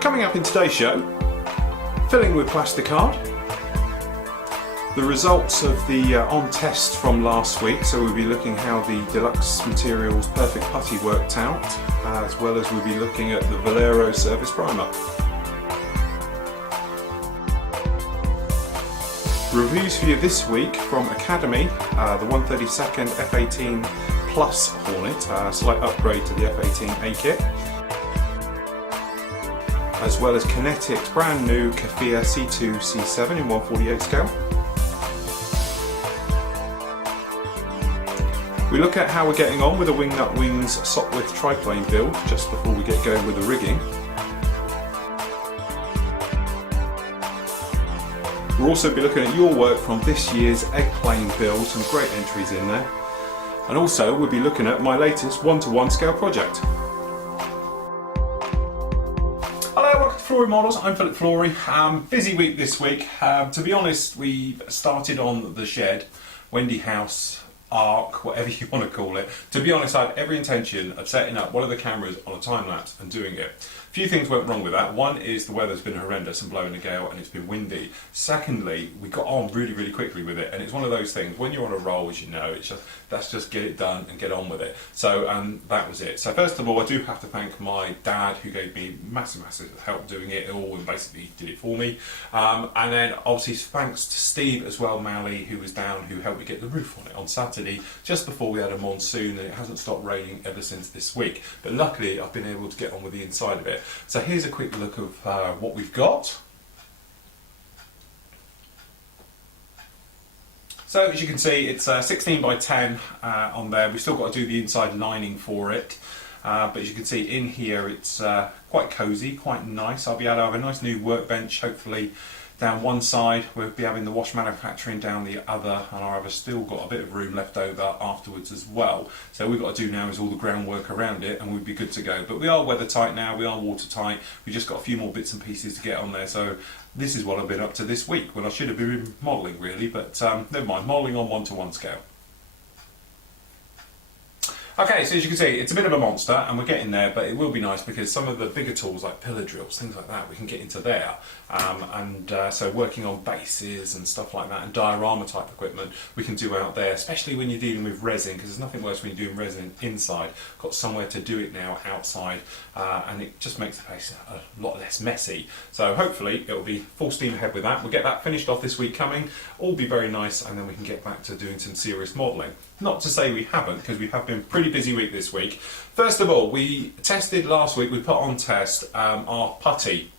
Coming up in today's show, filling with plasticard, the results of the on test from last week, so we'll be looking how the Deluxe Materials Perfect Putty worked out, as well as we'll be looking at the Valero Surface Primer. Reviews for you this week from Academy, the 132nd F18 Plus Hornet, a slight upgrade to the F18A kit, as well as Kinetic's brand new Kafia C2 C7 in 1/48 scale. We look at how we're getting on with the Wingnut Wings Sopwith triplane build just before we get going with the rigging. We'll also be looking at your work from this year's Eggplane build, some great entries in there. And also we'll be looking at my latest 1-to-1 scale project. Hello, welcome to Flory Models. I'm Philip Flory. Busy week this week. To be honest, we've started on the shed, Wendy House, Arc, whatever you want to call it. To be honest, I had every intention of setting up one of the cameras on a time lapse and doing it. A few things went wrong with that. One is the weather's been horrendous and blowing a gale and it's been windy. Secondly, we got on really quickly with it, and it's one of those things when you're on a roll, as you know, it's just let's just get it done and get on with it. So that was it. So first of all, I do have to thank my dad, who gave me massive help doing it all and basically did it for me. And then obviously thanks to Steve as well, Mally, who was down, who helped me get the roof on it on Saturday just before we had a monsoon, and it hasn't stopped raining ever since this week. But luckily I've been able to get on with the inside of it. So here's a quick look of what we've got. So as you can see, it's 16 by 10 on there. We've still got to do the inside lining for it. But as you can see in here, it's quite cosy, quite nice. I'll be able to have a nice new workbench, hopefully down one side. We'll be having the wash manufacturing down the other, and I'll have still got a bit of room left over afterwards as well. So what we've got to do now is all the groundwork around it, and we'll be good to go. But we are weather tight now, we are watertight. We just got a few more bits and pieces to get on there. So this is what I've been up to this week, when I should have been modelling really, but never mind, modelling on 1-to-1 scale. Okay, so as you can see, it's a bit of a monster and we're getting there, but it will be nice because some of the bigger tools like pillar drills, things like that, we can get into there. So working on bases and stuff like that and diorama type equipment we can do out there, especially when you're dealing with resin, because there's nothing worse when you're doing resin inside. Got somewhere to do it now outside, and it just makes the place a lot less messy. So hopefully it'll be full steam ahead with that. We'll get that finished off this week coming, all be very nice, and then we can get back to doing some serious modelling. Not to say we haven't, because we have been pretty busy week this week. First of all, we tested last week, we put on test our putty.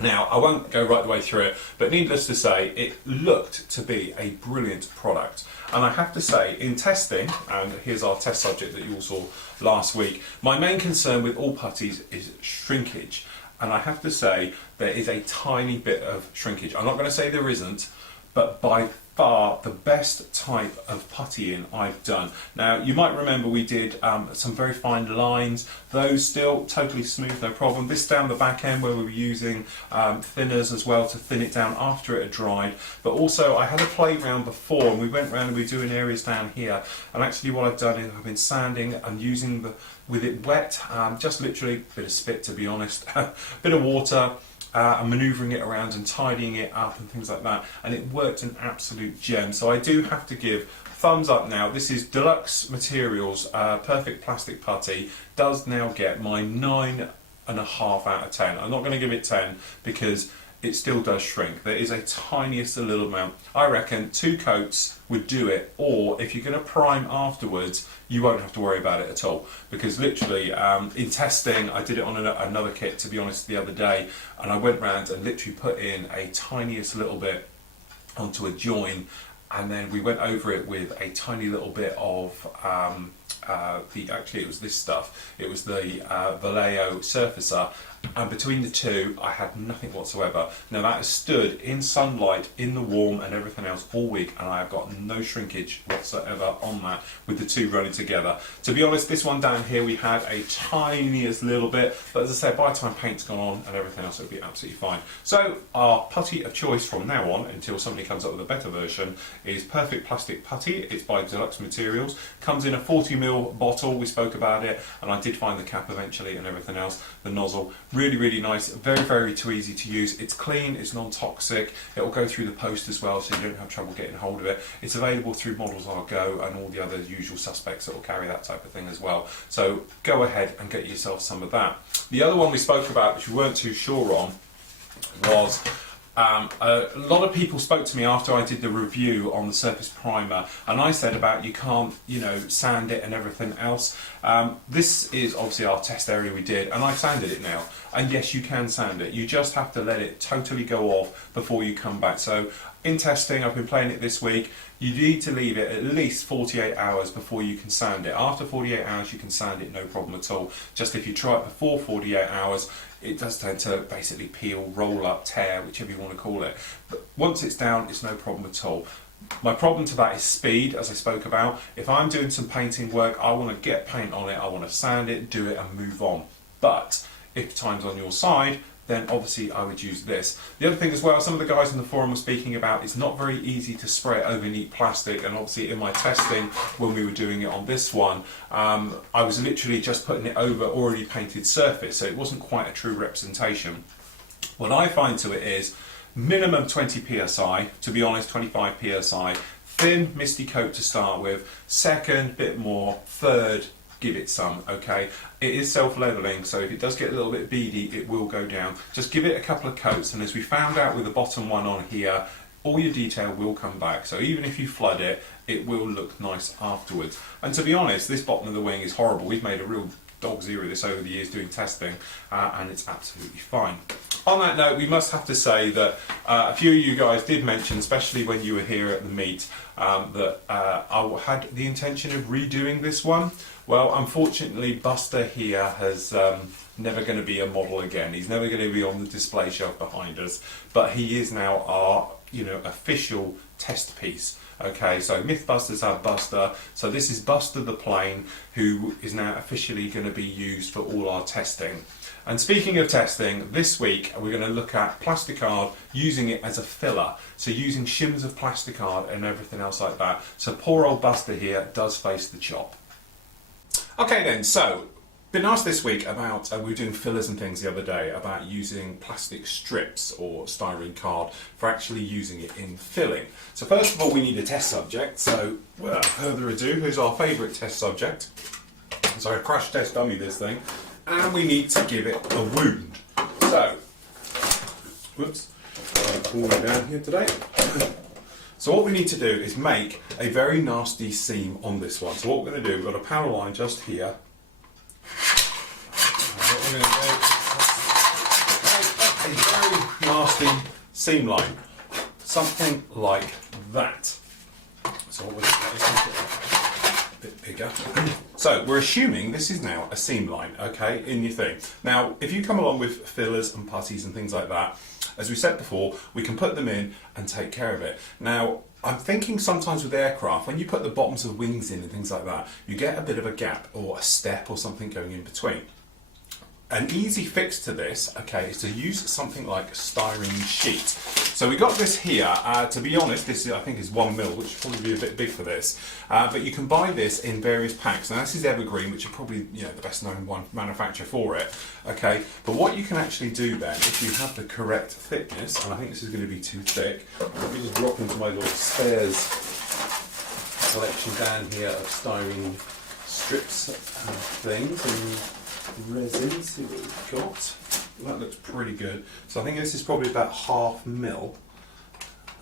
Now, I won't go right the way through it, but needless to say, it looked to be a brilliant product. And I have to say, in testing, and here's our test subject that you all saw last week, my main concern with all putties is shrinkage. And I have to say, there is a tiny bit of shrinkage. I'm not going to say there isn't, but by far the best type of puttying I've done. Now you might remember we did some very fine lines, those still totally smooth, no problem. This down the back end where we were using thinners as well to thin it down after it had dried. But also I had a play round before, and we went round and we were doing areas down here, and actually what I've done is I've been sanding and using with it wet, just literally a bit of spit, to be honest, a bit of water, and manoeuvring it around and tidying it up and things like that, and it worked an absolute gem. So I do have to give thumbs up now. This is Deluxe Materials Perfect Plastic Putty, does now get my 9.5 out of 10. I'm not going to give it 10 because it still does shrink. There is a tiniest little amount. I reckon 2 coats would do it, or if you're going to prime afterwards, you won't have to worry about it at all, because literally in testing I did it on another kit, to be honest, the other day, and I went round and literally put in a tiniest little bit onto a join, and then we went over it with a tiny little bit of actually it was this stuff, it was the Vallejo Surfacer, and between the two I had nothing whatsoever. Now that has stood in sunlight, in the warm and everything else all week, and I have got no shrinkage whatsoever on that with the two running together. To be honest, this one down here we had a tiniest little bit, but as I said, by the time paint's gone on and everything else it'll be absolutely fine. So our putty of choice from now on until somebody comes up with a better version is Perfect Plastic Putty. It's by Deluxe Materials, comes in a 40ml bottle. We spoke about it and I did find the cap eventually and everything else. The nozzle, really nice, very too easy to use. It's clean, it's non-toxic, it will go through the post as well, so you don't have trouble getting hold of it. It's available through Models R Go and all the other usual suspects that will carry that type of thing as well. So go ahead and get yourself some of that. The other one we spoke about, which we weren't too sure on, was a lot of people spoke to me after I did the review on the Surface Primer, and I said about you can't, you know, sand it and everything else. This is obviously our test area we did, and I've sanded it now. And yes, you can sand it. You just have to let it totally go off before you come back. So in testing, I've been playing it this week. You need to leave it at least 48 hours before you can sand it. After 48 hours, you can sand it, no problem at all. Just if you try it before 48 hours, it does tend to basically peel, roll up, tear, whichever you want to call it. But once it's down, it's no problem at all. My problem to that is speed, as I spoke about. If I'm doing some painting work, I want to get paint on it, I want to sand it, do it and move on. But if time's on your side, then obviously I would use this. The other thing as well, some of the guys in the forum were speaking about, it's not very easy to spray it over neat plastic, and obviously in my testing when we were doing it on this one, I was literally just putting it over already painted surface, so it wasn't quite a true representation. What I find to it is minimum 20 psi, to be honest 25 psi, thin misty coat to start with, second bit more, third give it some, okay? It is self-leveling, so if it does get a little bit beady, it will go down. Just give it a couple of coats, and as we found out with the bottom one on here, all your detail will come back. So even if you flood it, it will look nice afterwards. And to be honest, this bottom of the wing is horrible. We've made a real dog's ear of this over the years doing testing, and it's absolutely fine. On that note, we must have to say that a few of you guys did mention, especially when you were here at the meet, that I had the intention of redoing this one. Well, unfortunately, Buster here has never going to be a model again. He's never going to be on the display shelf behind us, but he is now our, you know, official test piece. Okay, so Mythbusters have Buster, so this is Buster the plane, who is now officially going to be used for all our testing. And speaking of testing, this week we're going to look at Plasticard, using it as a filler, so using shims of Plasticard and everything else like that. So poor old Buster here does face the chop. Okay then, so been asked this week about, we were doing fillers and things the other day, about using plastic strips or styrene card for actually using it in filling. So first of all we need a test subject, so without further ado, who's our favourite test subject? So I crash test dummy this thing, and we need to give it a wound. So, whoops, I'm falling down here today. So what we need to do is make a very nasty seam on this one. So what we're going to do, we've got a power line just here. What we're going to do is make a very nasty seam line. Something like that. So what we're going to do is make it a bit bigger. So we're assuming this is now a seam line, okay, in your thing. Now, if you come along with fillers and putties and things like that, as we said before, we can put them in and take care of it. Now, I'm thinking sometimes with aircraft, when you put the bottoms of wings in and things like that, you get a bit of a gap or a step or something going in between. An easy fix to this, okay, is to use something like styrene sheet. So we got this here. To be honest, this is, I think is 1 mil, which will probably be a bit big for this. But you can buy this in various packs. Now this is Evergreen, which are probably, you know, the best known one manufacturer for it. Okay, but what you can actually do then, if you have the correct thickness, and I think this is going to be too thick, let me just drop into my little spares collection down here of styrene strips and things. And resin, see what we've got. That looks pretty good. So I think this is probably about 1/2 mil.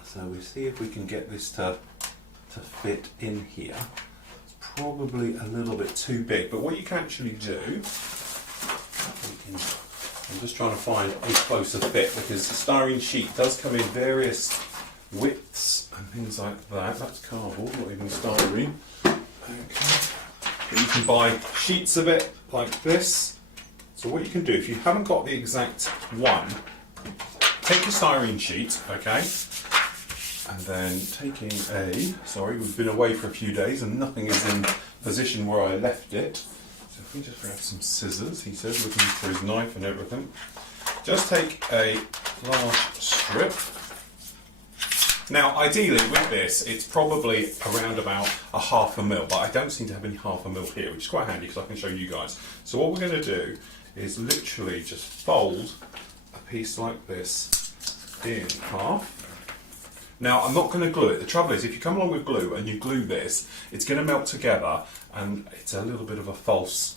So we'll see if we can get this to fit in here. It's probably a little bit too big, but what you can actually do, I'm just trying to find a closer fit, because the styrene sheet does come in various widths and things like that. That's cardboard, not even styrene. Okay. But you can buy sheets of it like this, So what you can do, if you haven't got the exact one, take your styrene sheet, okay, and then taking sorry, we've been away for a few days and nothing is in position where I left it. So if we just grab some scissors, he says, looking for his knife and everything. Just take a large strip. Now, ideally with this, it's probably around about a ½ mil, but I don't seem to have any ½ mil here, which is quite handy because I can show you guys. So what we're going to do is literally just fold a piece like this in half. Now, I'm not going to glue it. The trouble is, if you come along with glue and you glue this, it's going to melt together and it's a little bit of a false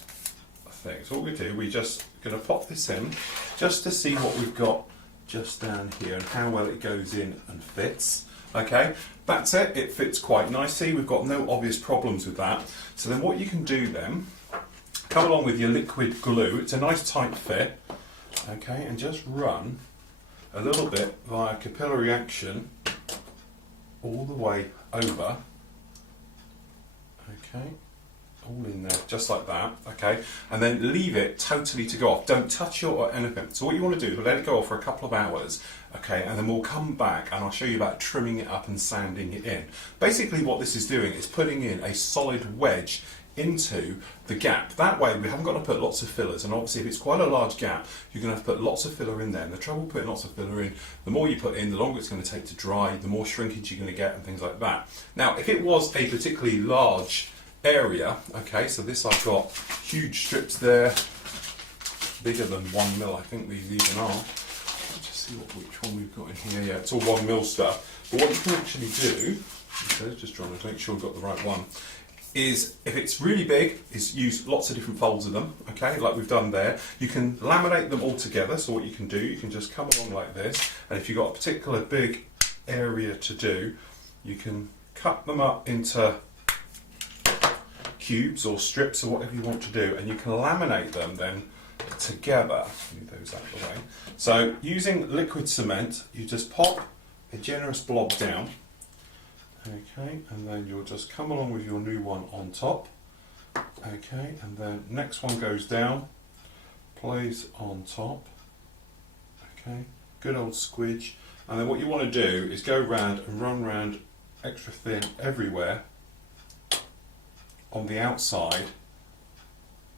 thing. So what we do, we're just going to pop this in just to see what we've got just down here and how well it goes in and fits. Okay, that's it. It fits quite nicely. We've got no obvious problems with that. So then what you can do then, come along with your liquid glue. It's a nice tight fit. Okay, and just run a little bit via capillary action all the way over. Okay, all in there, just like that. Okay, and then leave it totally to go off. Don't touch it or anything. So what you want to do is let it go off for a couple of hours. Okay, and then we'll come back and I'll show you about trimming it up and sanding it in. Basically what this is doing is putting in a solid wedge into the gap. That way we haven't got to put lots of fillers, and obviously if it's quite a large gap you're going to have to put lots of filler in there, and the trouble with putting lots of filler in, the more you put in, the longer it's going to take to dry, the more shrinkage you're going to get and things like that. Now if it was a particularly large area, okay, so this I've got huge strips there, bigger than 1 mil I think these even are. Let's just see which one we've got in here. Yeah, it's all 1 mil stuff. But what you can actually do, okay, just trying to make sure we've got the right one, is if it's really big, is use lots of different folds of them, okay, like we've done there. You can laminate them all together, so what you can do, you can just come along like this, and if you've got a particular big area to do, you can cut them up into cubes or strips or whatever you want to do, and you can laminate them then together. Move those out of the way. So using liquid cement, you just pop a generous blob down. Okay, and then you'll just come along with your new one on top. Okay, and then next one goes down, plays on top. Okay, good old squidge. And then what you want to do is go round and run round extra thin everywhere on the outside,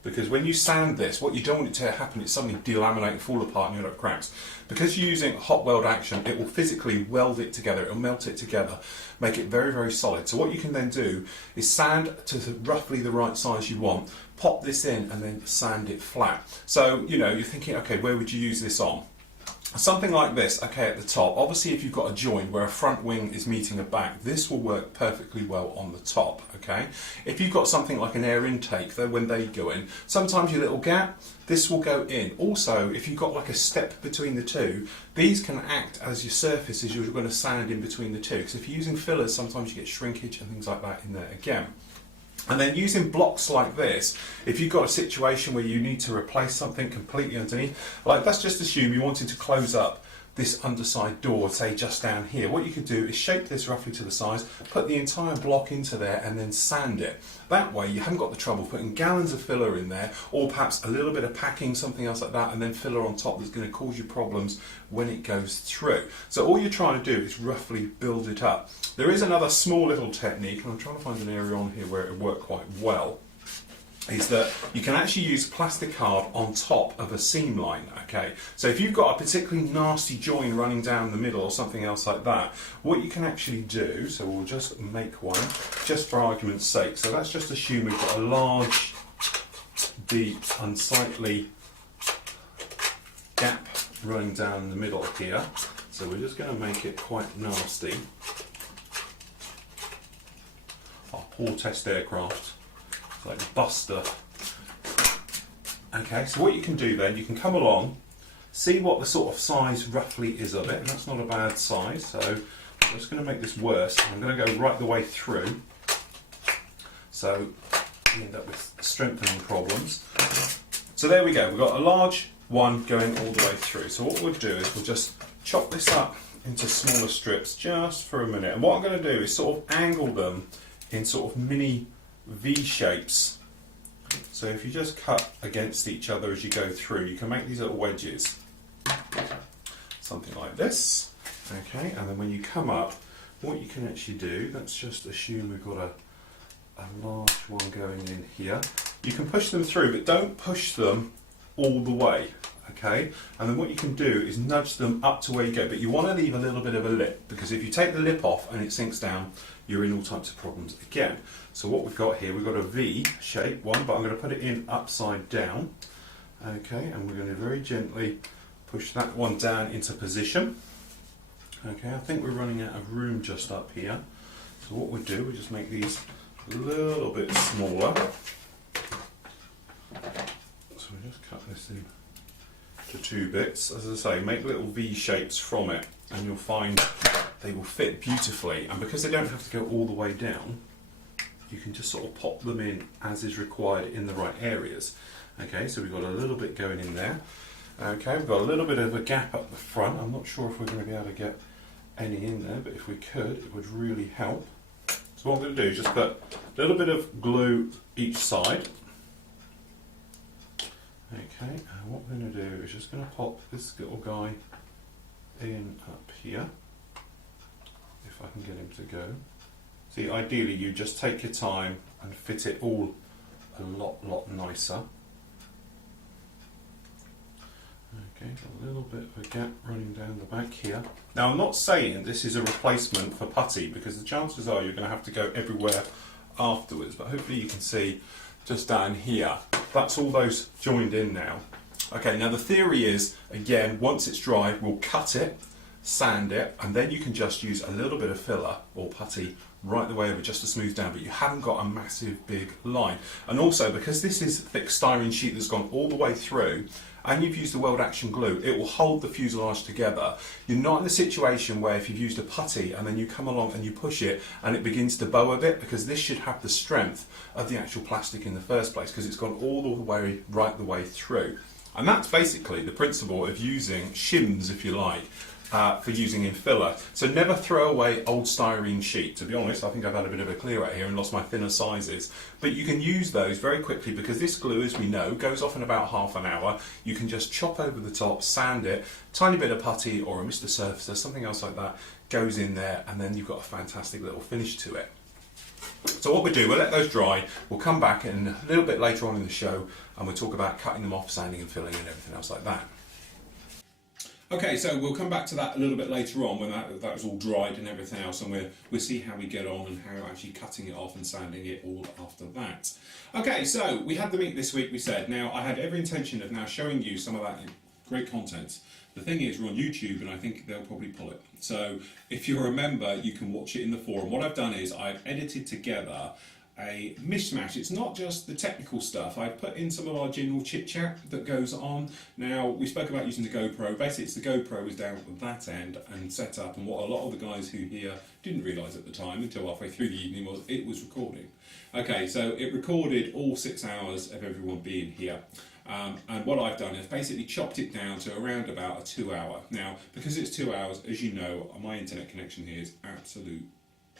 because when you sand this, what you don't want it to happen is suddenly delaminate and fall apart and you'll have cracks. Because you're using hot weld action, it will physically weld it together, it'll melt it together, make it very, very solid. So what you can then do is sand to roughly the right size you want, pop this in and then sand it flat. So, you know, you're thinking, okay, where would you use this on? Something like this, okay, at the top. Obviously if you've got a joint where a front wing is meeting a back, this will work perfectly well on the top, okay? If you've got something like an air intake, though, when they go in, sometimes your little gap, this will go in. Also, if you've got like a step between the two, these can act as your surface as you're going to sand in between the two. Because if you're using fillers, sometimes you get shrinkage and things like that in there again. And then using blocks like this, if you've got a situation where you need to replace something completely underneath, like let's just assume you wanted to close up this underside door, say just down here, what you could do is shape this roughly to the size, put the entire block into there and then sand it. That way you haven't got the trouble putting gallons of filler in there, or perhaps a little bit of packing, something else like that, and then filler on top that's going to cause you problems when it goes through. So all you're trying to do is roughly build it up. There is another small little technique, and I'm trying to find an area on here where it would work quite well, is that you can actually use plastic card on top of a seam line, okay? So if you've got a particularly nasty join running down the middle or something else like that, what you can actually do, so we'll just make one, just for argument's sake. So let's just assume we've got a large, deep, unsightly gap running down the middle here. So we're just going to make it quite nasty. Our poor test aircraft. It's like Buster. Okay, so what you can do then, you can come along, see what the sort of size roughly is of it, and that's not a bad size, so I'm just going to make this worse. I'm going to go right the way through, so you end up with strengthening problems. So there we go, we've got a large one going all the way through. So what we'll do is we'll just chop this up into smaller strips just for a minute, and what I'm going to do is sort of angle them in sort of mini V shapes, So if you just cut against each other as you go through, you can make these little wedges. Something like this. Okay, and then when you come up, what you can actually do, let's just assume we've got a large one going in here. You can push them through, but don't push them all the way. Okay, and then what you can do is nudge them up to where you go, but you want to leave a little bit of a lip, because if you take the lip off and it sinks down, you're in all types of problems again. So what we've got here, we've got a V shape one, but I'm going to put it in upside down. Okay, and we're going to very gently push that one down into position. Okay, I think we're running out of room just up here. So what we'll do, we just make these a little bit smaller. So we just cut this in to 2 bits. As I say, make little V shapes from it, and you'll find they will fit beautifully. And because they don't have to go all the way down, you can just sort of pop them in as is required in the right areas. Okay, so we've got a little bit going in there. Okay, we've got a little bit of a gap up the front. I'm not sure if we're going to be able to get any in there, but if we could, it would really help. So what I'm going to do is just put a little bit of glue each side. Okay, and what we're going to do is just going to pop this little guy in up here, if I can get him to go. See, ideally you just take your time and fit it all a lot nicer. Okay, a little bit of a gap running down the back here. Now I'm not saying this is a replacement for putty, because the chances are you're going to have to go everywhere afterwards, but hopefully you can see just down here, that's all those joined in now. Okay, now the theory is, again, once it's dry, we'll cut it, sand it, and then you can just use a little bit of filler or putty right the way over just to smooth down, but you haven't got a massive big line. And also, because this is thick styrene sheet that's gone all the way through, and you've used the weld action glue, it will hold the fuselage together. You're not in a situation where if you've used a putty and then you come along and you push it and it begins to bow a bit, because this should have the strength of the actual plastic in the first place, because it's gone all the way right the way through. And that's basically the principle of using shims, if you like, for using in filler. So never throw away old styrene sheet. To be honest, I think I've had a bit of a clear out here and lost my thinner sizes. But you can use those very quickly, because this glue, as we know, goes off in about half an hour. You can just chop over the top, sand it, tiny bit of putty or a Mr. Surfacer, something else like that, goes in there, and then you've got a fantastic little finish to it. So what we'll do, we'll let those dry, we'll come back in a little bit later on in the show, and we'll talk about cutting them off, sanding and filling and everything else like that. Okay, so we'll come back to that a little bit later on when that was all dried and everything else, and we'll see how we get on and how actually cutting it off and sanding it all after that. Okay, so we had the meet this week, we said. Now, I had every intention of now showing you some of that great content. The thing is, we're on YouTube, and I think they'll probably pull it. So if you're a member, you can watch it in the forum. What I've done is I've edited together a mishmash. It's not just the technical stuff. I've put in some of our general chit chat that goes on. Now, we spoke about using the GoPro. Basically, it's the GoPro is down at that end and set up, and what a lot of the guys who here didn't realise at the time until halfway through the evening was it was recording. Okay, so it recorded all 6 hours of everyone being here. And what I've done is basically chopped it down to around about a 2 hour. Now, because it's 2 hours, as you know, my internet connection here is absolute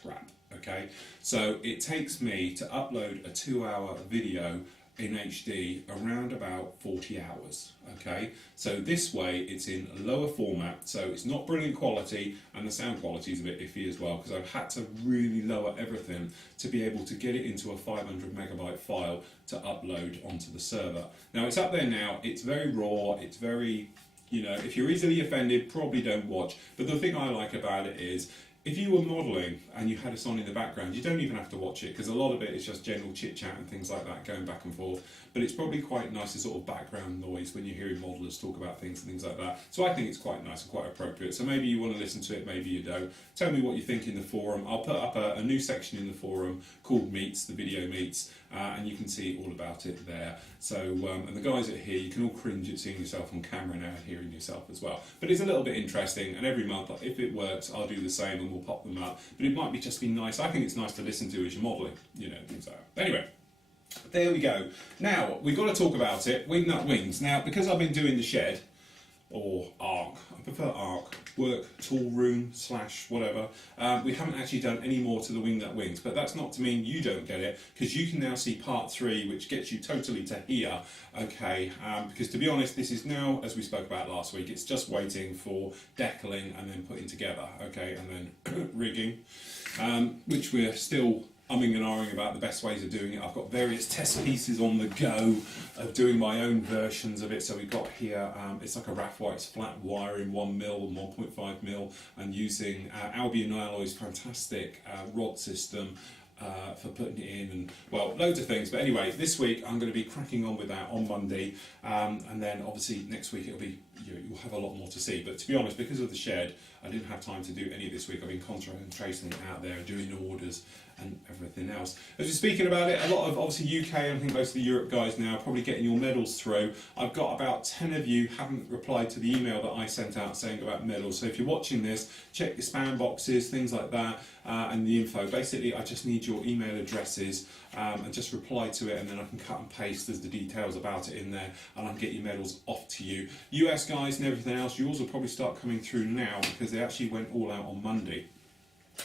crap. Okay, so it takes me to upload a 2 hour video in HD around about 40 hours. Okay, so this way it's in a lower format, so it's not brilliant quality, and the sound quality is a bit iffy as well, because I've had to really lower everything to be able to get it into a 500 megabyte file to upload onto the server. Now it's up there now, it's very raw, it's very, you know, if you're easily offended, probably don't watch. But the thing I like about it is, if you were modelling and you had us on in the background, you don't even have to watch it, because a lot of it is just general chit chat and things like that going back and forth. But it's probably quite nice as sort of background noise when you're hearing modellers talk about things and things like that. So I think it's quite nice and quite appropriate. So maybe you want to listen to it, maybe you don't. Tell me what you think in the forum. I'll put up a new section in the forum called Meets, the video Meets, and you can see all about it there. So, and the guys that are here, you can all cringe at seeing yourself on camera now and hearing yourself as well. But it's a little bit interesting, and every month, if it works, I'll do the same and we'll pop them up. But it might be just be nice. I think it's nice to listen to as you're modelling, you know, things like that. Anyway, there we go. Now, we've got to talk about it, Wingnut Wings. Now, because I've been doing the shed, or Arc. I prefer Arc. Work, tool room / whatever. We haven't actually done any more to the Wing That Wings, but that's not to mean you don't get it, because you can now see part 3, which gets you totally to here. Okay, because to be honest, this is now, as we spoke about last week, it's just waiting for decaling and then putting together. Okay, and then rigging, which we're still umming and ahhing about the best ways of doing it. I've got various test pieces on the go of doing my own versions of it. So we've got here, it's like a RAF White's flat wiring, 1mm and 1.5mm, and using Albion Alloy's fantastic rod system for putting it in, and well, loads of things. But anyway, this week I'm going to be cracking on with that on Monday, and then obviously next week it'll be, you'll have a lot more to see. But to be honest, because of the shed, I didn't have time to do any this week. I've been concentrating it out there, doing orders and everything else. As we're speaking about it, a lot of obviously UK and I think most of the Europe guys now are probably getting your medals through. I've got about 10 of you haven't replied to the email that I sent out saying about medals. So if you're watching this, check your spam boxes, things like that, and the info. Basically, I just need your email addresses and just reply to it, and then I can cut and paste as the details about it in there, and I can get your medals off to you. US guys and everything else, yours will probably start coming through now because they actually went all out on Monday.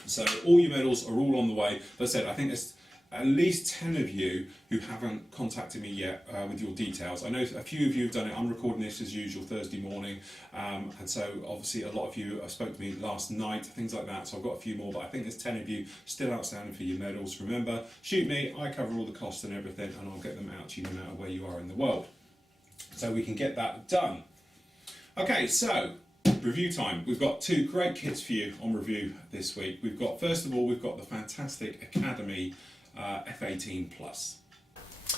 So all your medals are all on the way. As I said, I think there's at least 10 of you who haven't contacted me yet with your details. I know a few of you have done it. I'm recording this as usual Thursday morning, and so obviously a lot of you spoke to me last night, things like that, so I've got a few more, but I think there's 10 of you still outstanding for your medals. Remember, shoot me, I cover all the costs and everything, and I'll get them out to you no matter where you are in the world. So we can get that done. Okay, so review time. We've got 2 great kits for you on review this week. We've got, first of all, we've got the fantastic Academy F18 Plus.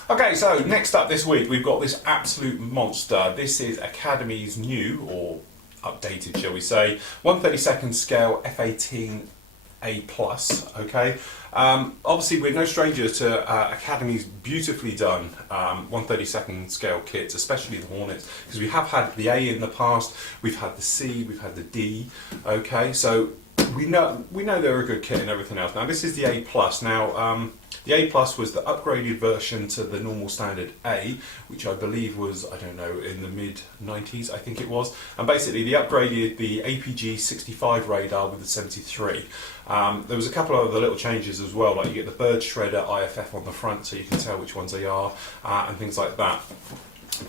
Okay, so next up this week we've got this absolute monster. This is Academy's new, or updated shall we say, 1/32 scale F18 A+, okay? Obviously we're no stranger to Academy's beautifully done 1/32 scale kits, especially the Hornets, because we have had the A in the past, we've had the C, we've had the D, okay? So we know they're a good kit and everything else. Now this is the A+. Now the A+ was the upgraded version to the normal standard A, which I believe was, I don't know, in the mid-90s, I think it was. And basically they upgraded the APG 65 radar with the 73. There was a couple of other little changes as well, like you get the bird shredder IFF on the front so you can tell which ones they are, and things like that.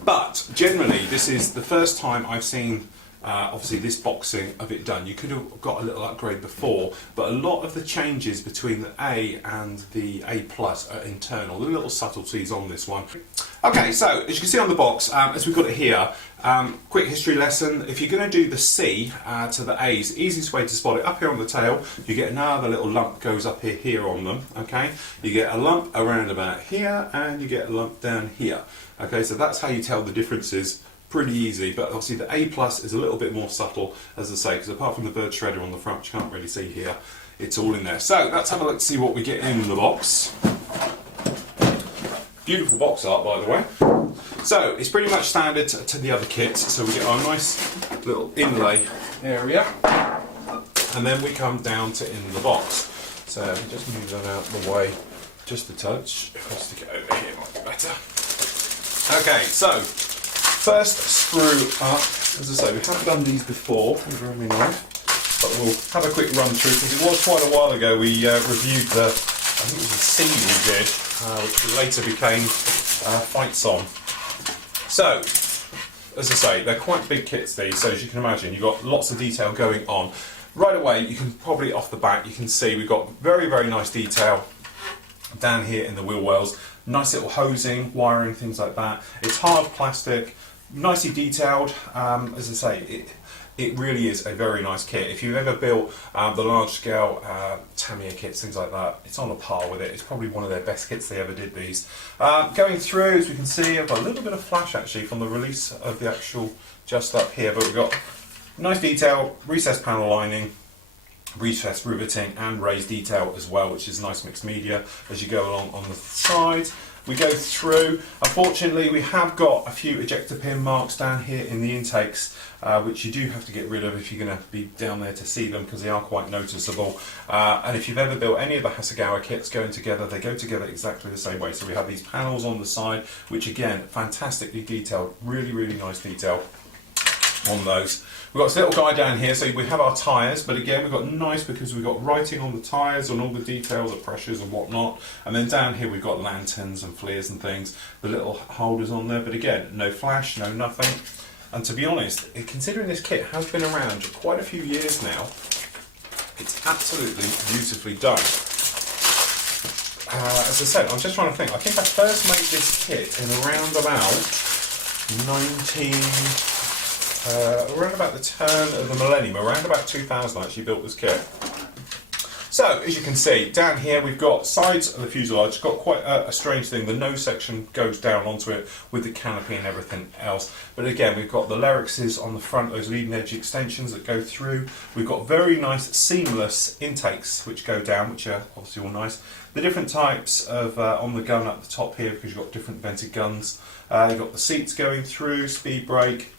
But generally this is the first time I've seen obviously this boxing of it done. You could have got a little upgrade before, but a lot of the changes between the A and the A+ are internal. The little subtleties on this one. Okay, so as you can see on the box, as we've got it here, quick history lesson. If you're going to do the C to the A's, the easiest way to spot it, up here on the tail, you get another little lump goes up here on them, okay? You get a lump around about here, and you get a lump down here. Okay, so that's how you tell the differences. Pretty easy, but obviously the A+ is a little bit more subtle, as I say, because apart from the bird shredder on the front, which you can't really see here, it's all in there. So let's have a look to see what we get in the box. Beautiful box art, by the way. So it's pretty much standard to the other kits. So we get our nice little inlay area, and then we come down to in the box. So just move that out of the way just a touch. If I stick it over here, might be better. Okay, so first screw up. As I say, we have done these before, very nice, but we'll have a quick run through because it was quite a while ago we reviewed the, I think it was the C we did, which later became Fights On. So, as I say, they're quite big kits these, so as you can imagine, you've got lots of detail going on. Right away, you can probably off the back, you can see we've got very, very nice detail down here in the wheel wells. Nice little hosing, wiring, things like that. It's hard plastic, nicely detailed. As I say, it really is a very nice kit. If you've ever built the large scale Tamiya kits, things like that, it's on a par with it. It's probably one of their best kits they ever did these. Going through, as we can see, I've got a little bit of flash actually from the release of the actual just up here, but we've got nice detail, recessed panel lining, recessed riveting and raised detail as well, which is nice mixed media as you go along on the sides. We go through, unfortunately we have got a few ejector pin marks down here in the intakes, which you do have to get rid of if you're going to be down there to see them, because they are quite noticeable. And if you've ever built any of the Hasegawa kits going together, they go together exactly the same way. So we have these panels on the side, which again, fantastically detailed, really, really nice detail. on those. We've got this little guy down here, so we have our tyres, but again we've got nice because we've got writing on the tyres and all the details, the pressures and whatnot. And then down here we've got lanterns and flares and things, the little holders on there, but again, no flash, no nothing. And to be honest, considering this kit has been around quite a few years now, it's absolutely beautifully done. As I said, I'm just trying to think, I think I first made this kit in around about around about the turn of the millennium, around about 2000 I actually built this kit. So, as you can see, down here we've got sides of the fuselage. It's got quite a strange thing. The nose section goes down onto it with the canopy and everything else. But again, we've got the Lyrixes on the front, those leading edge extensions that go through. We've got very nice seamless intakes which go down, which are obviously all nice. The different types of on the gun at the top here, because you've got different vented guns. You've got the seats going through, speed brake,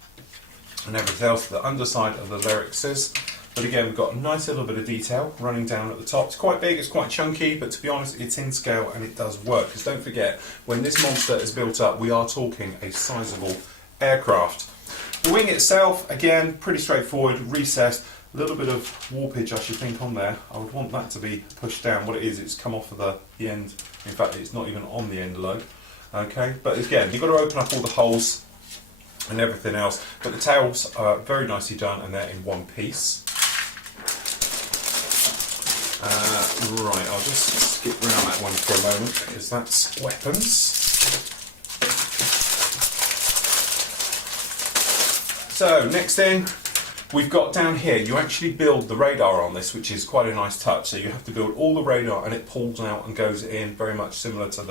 and everything else. The underside of the Lyrixes. But again, we've got a nice little bit of detail running down at the top. It's quite big, it's quite chunky, but to be honest, it's in scale and it does work. Because don't forget, when this monster is built up, we are talking a sizable aircraft. The wing itself, again, pretty straightforward, recessed. A little bit of warpage, I should think, on there. I would want that to be pushed down. What it is, it's come off of the end. In fact, it's not even on the end lug. Okay, but again, you've got to open up all the holes and everything else. But the tails are very nicely done and they're in one piece. Right, I'll just skip around that one for a moment because that's weapons. So, next in, we've got down here, you actually build the radar on this, which is quite a nice touch. So you have to build all the radar and it pulls out and goes in, very much similar to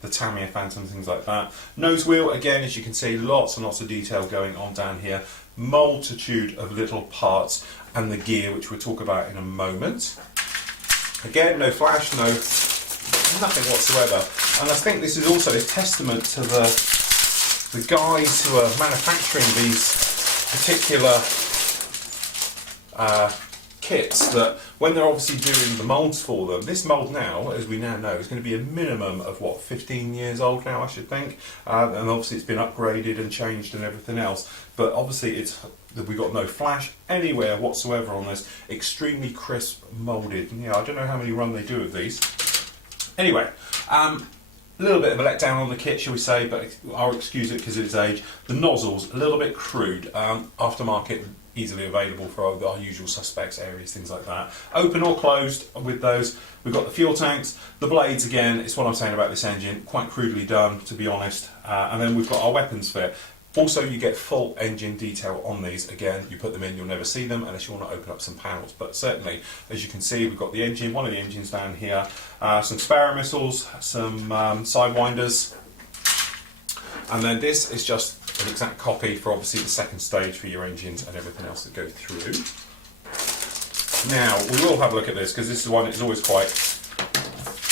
the Tamiya Phantom, things like that. Nose wheel, again, as you can see, lots and lots of detail going on down here. Multitude of little parts and the gear, which we'll talk about in a moment. Again, no flash, nothing whatsoever. And I think this is also a testament to the guys who are manufacturing these particular kits, that when they're obviously doing the moulds for them, this mould now, as we now know, is going to be a minimum of what, 15 years old now, I should think, and obviously it's been upgraded and changed and everything else, but obviously we've got no flash anywhere whatsoever on this, extremely crisp moulded. Yeah, I don't know how many run they do of these. Anyway, a little bit of a letdown on the kit, shall we say, but I'll excuse it because of its age. The nozzles, a little bit crude, aftermarket, easily available for our usual suspects, areas, things like that. Open or closed with those. We've got the fuel tanks, the blades, again, it's what I'm saying about this engine, quite crudely done, to be honest. And then we've got our weapons fit. Also, you get full engine detail on these. Again, you put them in, you'll never see them unless you want to open up some panels. But certainly, as you can see, we've got the engine, one of the engines down here, some Sparrow missiles, some sidewinders, and then this is just an exact copy for obviously the second stage for your engines and everything else that go through. Now, we will have a look at this because this is one that's always quite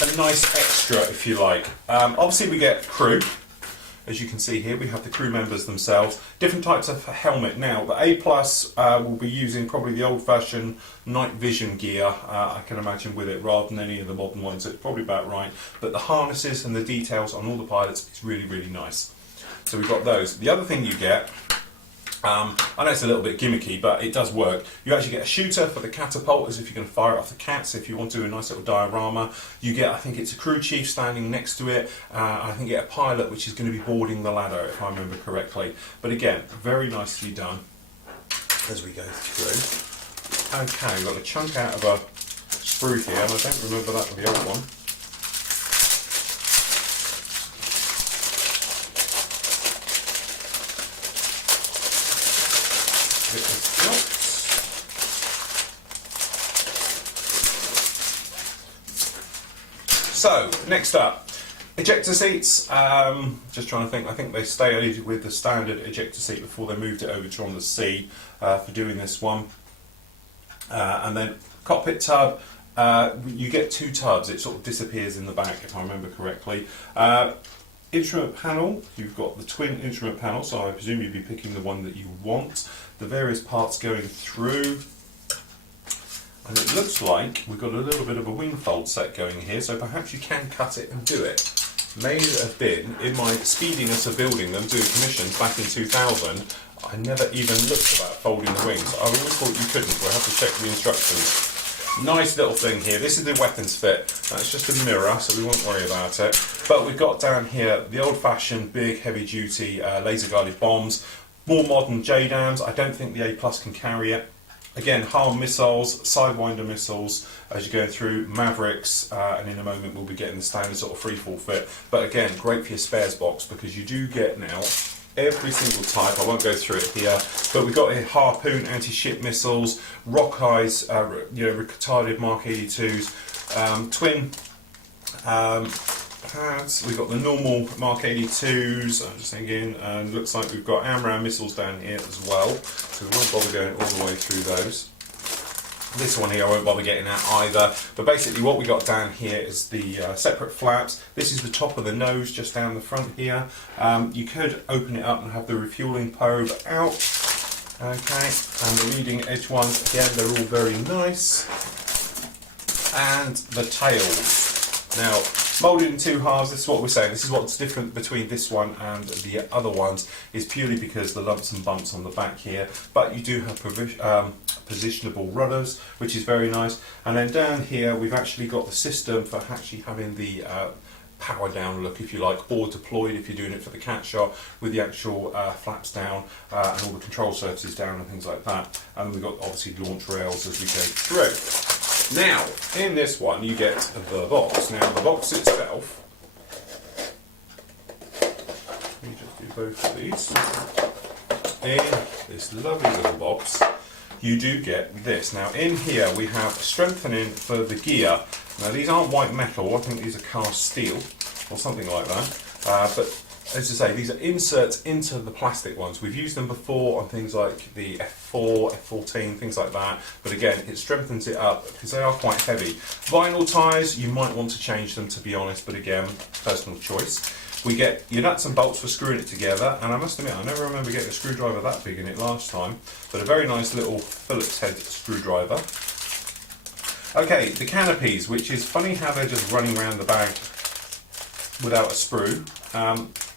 a nice extra, if you like. Obviously, we get crew. As you can see here, we have the crew members themselves. Different types of helmet. Now, the A+ will be using probably the old-fashioned night vision gear, I can imagine, with it, rather than any of the modern ones. It's probably about right. But the harnesses and the details on all the pilots is really, really nice. So we've got those. The other thing you get, I know it's a little bit gimmicky, but it does work. You actually get a shooter for the catapult, as if you're going to fire it off the cats, if you want to do a nice little diorama. You get, I think it's a crew chief standing next to it. I think you get a pilot, which is going to be boarding the ladder, if I remember correctly. But again, very nicely done as we go through. Okay, we've got a chunk out of a sprue here, and I don't remember that with the old one. So, next up, ejector seats. Just trying to think, I think they stayed with the standard ejector seat before they moved it over to on the C for doing this one. And then cockpit tub, you get two tubs, it sort of disappears in the back if I remember correctly. Instrument panel, you've got the twin instrument panel, so I presume you'd be picking the one that you want. The various parts going through. And it looks like we've got a little bit of a wing fold set going here, so perhaps you can cut it and do it. May have been, in my speediness of building them, doing commissions back in 2000, I never even looked about folding the wings. I always thought you couldn't. We'll have to check the instructions. Nice little thing here. This is the weapons fit. That's just a mirror, so we won't worry about it. But we've got down here the old-fashioned, big, heavy-duty laser-guided bombs. More modern JDAMs. I don't think the A Plus can carry it. Again, HARM missiles, Sidewinder missiles as you're going through, Mavericks, and in a moment we'll be getting the standard sort of freefall fit. But again, great for your spares box because you do get now every single type. I won't go through it here, but we've got here Harpoon anti-ship missiles, Rockeyes, retarded Mark 82s, twin pads. We've got the normal Mark 82s. I'm just thinking, and looks like we've got AMRAAM missiles down here as well. So we won't bother going all the way through those. This one here I won't bother getting at either, but basically what we got down here is the separate flaps. This is the top of the nose just down the front here. You could open it up and have the refueling probe out. Okay, and the leading edge ones, again, they're all very nice. And the tails. Now, moulded in two halves, this is what we're saying. This is what's different between this one and the other ones, is purely because the lumps and bumps on the back here. But you do have positionable rudders, which is very nice. And then down here, we've actually got the system for actually having the power down look, if you like, or deployed if you're doing it for the cat shot, with the actual flaps down and all the control surfaces down and things like that. And we've got obviously launch rails as we go through. Now, in this one, you get the box. Now, the box itself, let me just do both of these. In this lovely little box, you do get this. Now, in here, we have strengthening for the gear. Now, these aren't white metal. I think these are cast steel or something like that. But as I say, these are inserts into the plastic ones. We've used them before on things like the F4, F14, things like that. But again, it strengthens it up because they are quite heavy. Vinyl tyres, you might want to change them, to be honest, but again, personal choice. We get your nuts and bolts for screwing it together, and I must admit, I never remember getting a screwdriver that big in it last time, but a very nice little Phillips head screwdriver. Okay, the canopies, which is funny how they're just running around the bag without a sprue.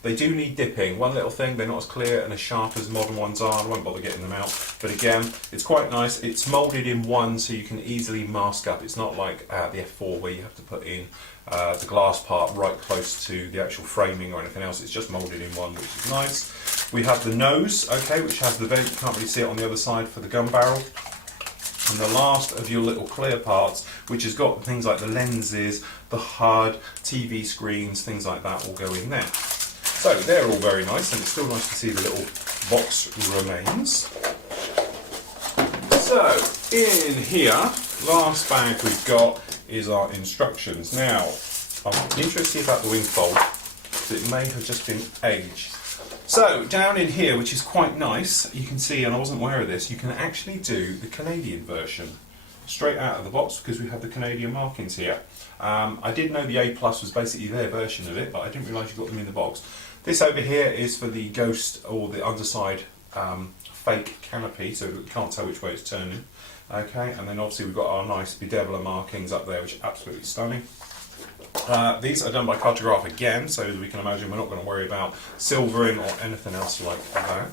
They do need dipping. One little thing, they're not as clear and as sharp as modern ones are. I won't bother getting them out. But again, it's quite nice. It's moulded in one so you can easily mask up. It's not like the F4 where you have to put in the glass part right close to the actual framing or anything else. It's just moulded in one, which is nice. We have the nose, okay, which has the vent. You can't really see it on the other side for the gun barrel. And the last of your little clear parts, which has got things like the lenses, the HUD, TV screens, things like that will go in there. So they're all very nice, and it's still nice to see the little box remains. So in here, last bag we've got is our instructions. Now, I'm interested about the wing fold, so it may have just been age. So down in here, which is quite nice, you can see, and I wasn't aware of this, you can actually do the Canadian version straight out of the box because we have the Canadian markings here. I did know the A Plus was basically their version of it, but I didn't realise you got them in the box. This over here is for the ghost or the underside fake canopy, so you can't tell which way it's turning. Okay, and then obviously we've got our nice bedeviler markings up there, which are absolutely stunning. These are done by Cartograph again, so as we can imagine we're not going to worry about silvering or anything else like that.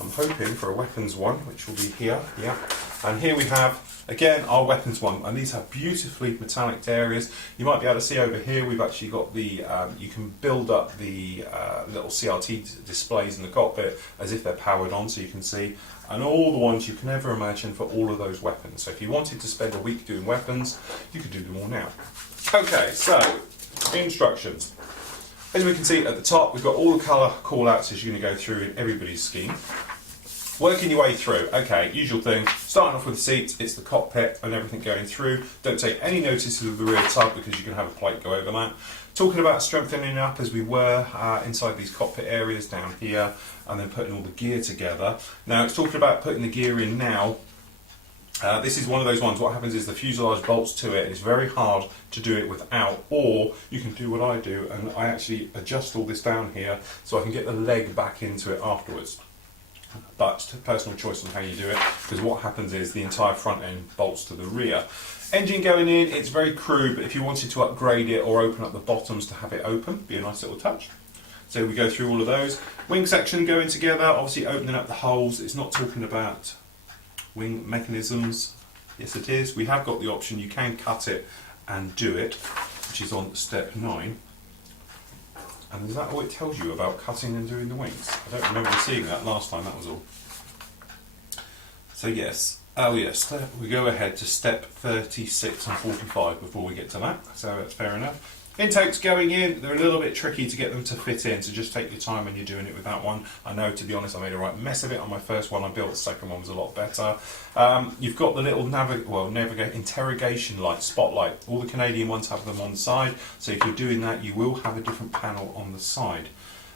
I'm hoping for a weapons one, which will be here, yeah. And here we have, again, our weapons one, and these have beautifully metallic areas. You might be able to see over here, we've actually got the, you can build up the little CRT displays in the cockpit as if they're powered on, so you can see, and all the ones you can ever imagine for all of those weapons. So if you wanted to spend a week doing weapons, you could do them all now. Okay, so, instructions. As we can see at the top, we've got all the colour call-outs as you're going to go through in everybody's scheme. Working your way through, okay, usual thing, starting off with the seats, it's the cockpit and everything going through. Don't take any notice of the rear tug because you can have a plate go over that. Talking about strengthening up as we were inside these cockpit areas down here, and then putting all the gear together. Now it's talking about putting the gear in now. This is one of those ones, what happens is the fuselage bolts to it, and it's very hard to do it without, or you can do what I do, and I actually adjust all this down here so I can get the leg back into it afterwards. But it's a personal choice on how you do it, because what happens is the entire front end bolts to the rear. Engine going in, it's very crude, but if you wanted to upgrade it or open up the bottoms to have it open, be a nice little touch. So we go through all of those. Wing section going together, obviously opening up the holes. It's not talking about wing mechanisms. Yes it is. We have got the option, you can cut it and do it, which is on step 9. And is that all it tells you about cutting and doing the wings? I don't remember seeing that last time, that was all. So yes, oh yes, we go ahead to step 36 and 45 before we get to that, so that's fair enough. Intakes going in, they're a little bit tricky to get them to fit in, so just take your time when you're doing it with that one. I know, to be honest, I made a right mess of it on my first one I built, the second one was a lot better. You've got the little interrogation light, spotlight. All the Canadian ones have them on the side, so if you're doing that you will have a different panel on the side.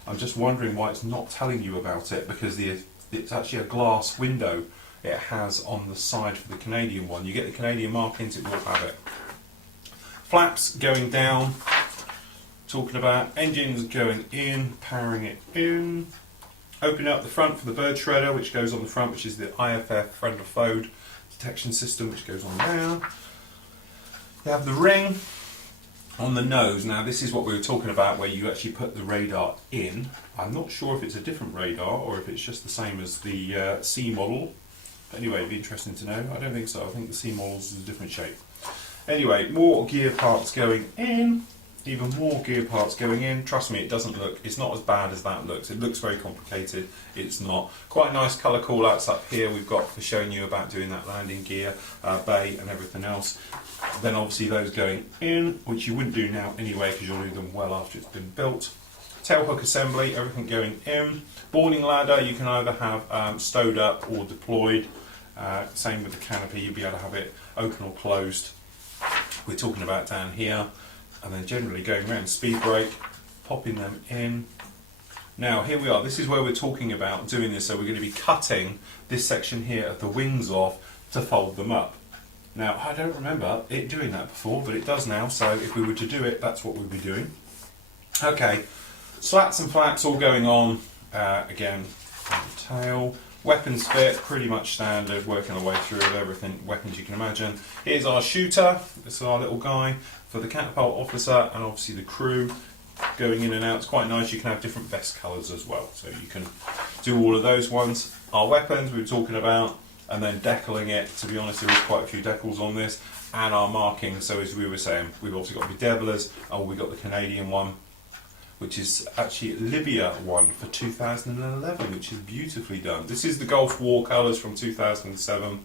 I'm just wondering why it's not telling you about it, because it's actually a glass window it has on the side for the Canadian one. You get the Canadian markings, it will have it. Flaps going down, talking about engines going in, powering it in. Opening up the front for the bird shredder, which goes on the front, which is the IFF friend of foe detection system, which goes on there. You have the ring on the nose. Now this is what we were talking about, where you actually put the radar in. I'm not sure if it's a different radar or if it's just the same as the C model. But anyway, it'd be interesting to know. I don't think so. I think the C model is a different shape. Anyway, more gear parts going in, even more gear parts going in. Trust me, it's not as bad as that looks. It looks very complicated, it's not. Quite nice colour call-outs up here we've got for showing you about doing that landing gear, bay and everything else. Then obviously those going in, which you wouldn't do now anyway because you'll do them well after it's been built. Tail hook assembly, everything going in. Boarding ladder, you can either have stowed up or deployed. Same with the canopy, you'll be able to have it open or closed. We're talking about down here, and then generally going around speed brake, popping them in. Now here we are, this is where we're talking about doing this, so we're going to be cutting this section here of the wings off to fold them up. Now I don't remember it doing that before, but it does now, so if we were to do it, that's what we'd be doing. Okay, slats and flaps all going on, again, on the tail. Weapons fit, pretty much standard, working our way through everything, weapons you can imagine. Here's our shooter, this is our little guy for the catapult officer, and obviously the crew going in and out. It's quite nice, you can have different vest colours as well, so you can do all of those ones. Our weapons we were talking about, and then decaling it. To be honest, there is quite a few decals on this, and our markings. So as we were saying, we've obviously got the bedevilers, and we've got the Canadian one, which is actually Libya one for 2011, which is beautifully done. This is the Gulf War colours from 2007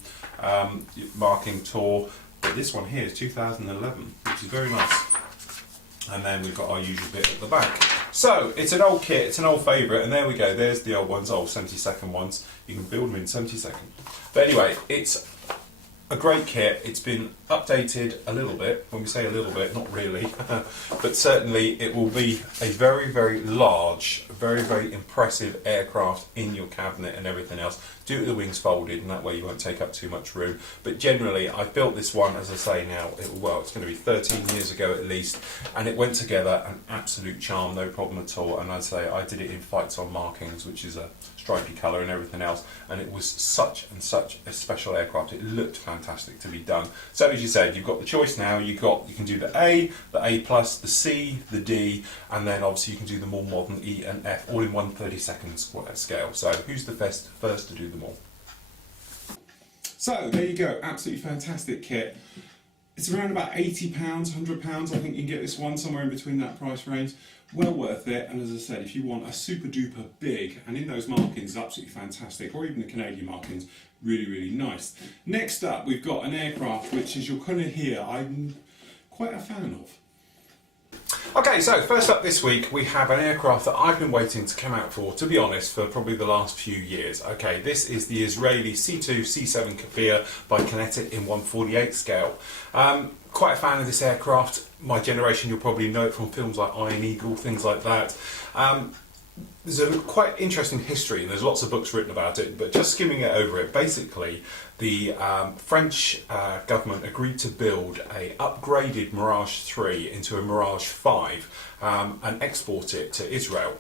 marking tour, but this one here is 2011, which is very nice. And then we've got our usual bit at the back. So it's an old kit, it's an old favourite, and there we go, there's the old ones, old 70-second ones. You can build them in 70 seconds. But anyway, it's a great kit. It's been updated a little bit. When we say a little bit, not really, but certainly it will be a very, very large, very, very impressive aircraft in your cabinet and everything else. Do it with the wings folded, and that way you won't take up too much room. But generally, I built this one, as I say now, it's going to be 13 years ago at least, and it went together an absolute charm, no problem at all. And I'd say I did it in Fights on Markings, which is a stripy colour and everything else, and it was such and such a special aircraft. It looked fantastic to be done. So as you said, you've got the choice now. You can do the A plus, the C, the D, and then obviously you can do the more modern E and F, all in 1/32 scale. So who's the first to do them all? So there you go, absolutely fantastic kit. It's around about £80, £100. I think you can get this one somewhere in between that price range. Well worth it, and as I said, if you want a super duper big, and in those markings, absolutely fantastic, or even the Canadian markings, really, really nice. Next up, we've got an aircraft which, as you're going to hear, I'm quite a fan of. Okay, so first up this week we have an aircraft that I've been waiting to come out for, to be honest, for probably the last few years. Okay, this is the Israeli C2 C7 Kafir by Kinetic in 1/48 scale. Quite a fan of this aircraft. My generation, you'll probably know it from films like Iron Eagle, things like that. There's a quite interesting history, and there's lots of books written about it, but just skimming it over it, basically the French government agreed to build a upgraded Mirage 3 into a Mirage 5 and export it to Israel.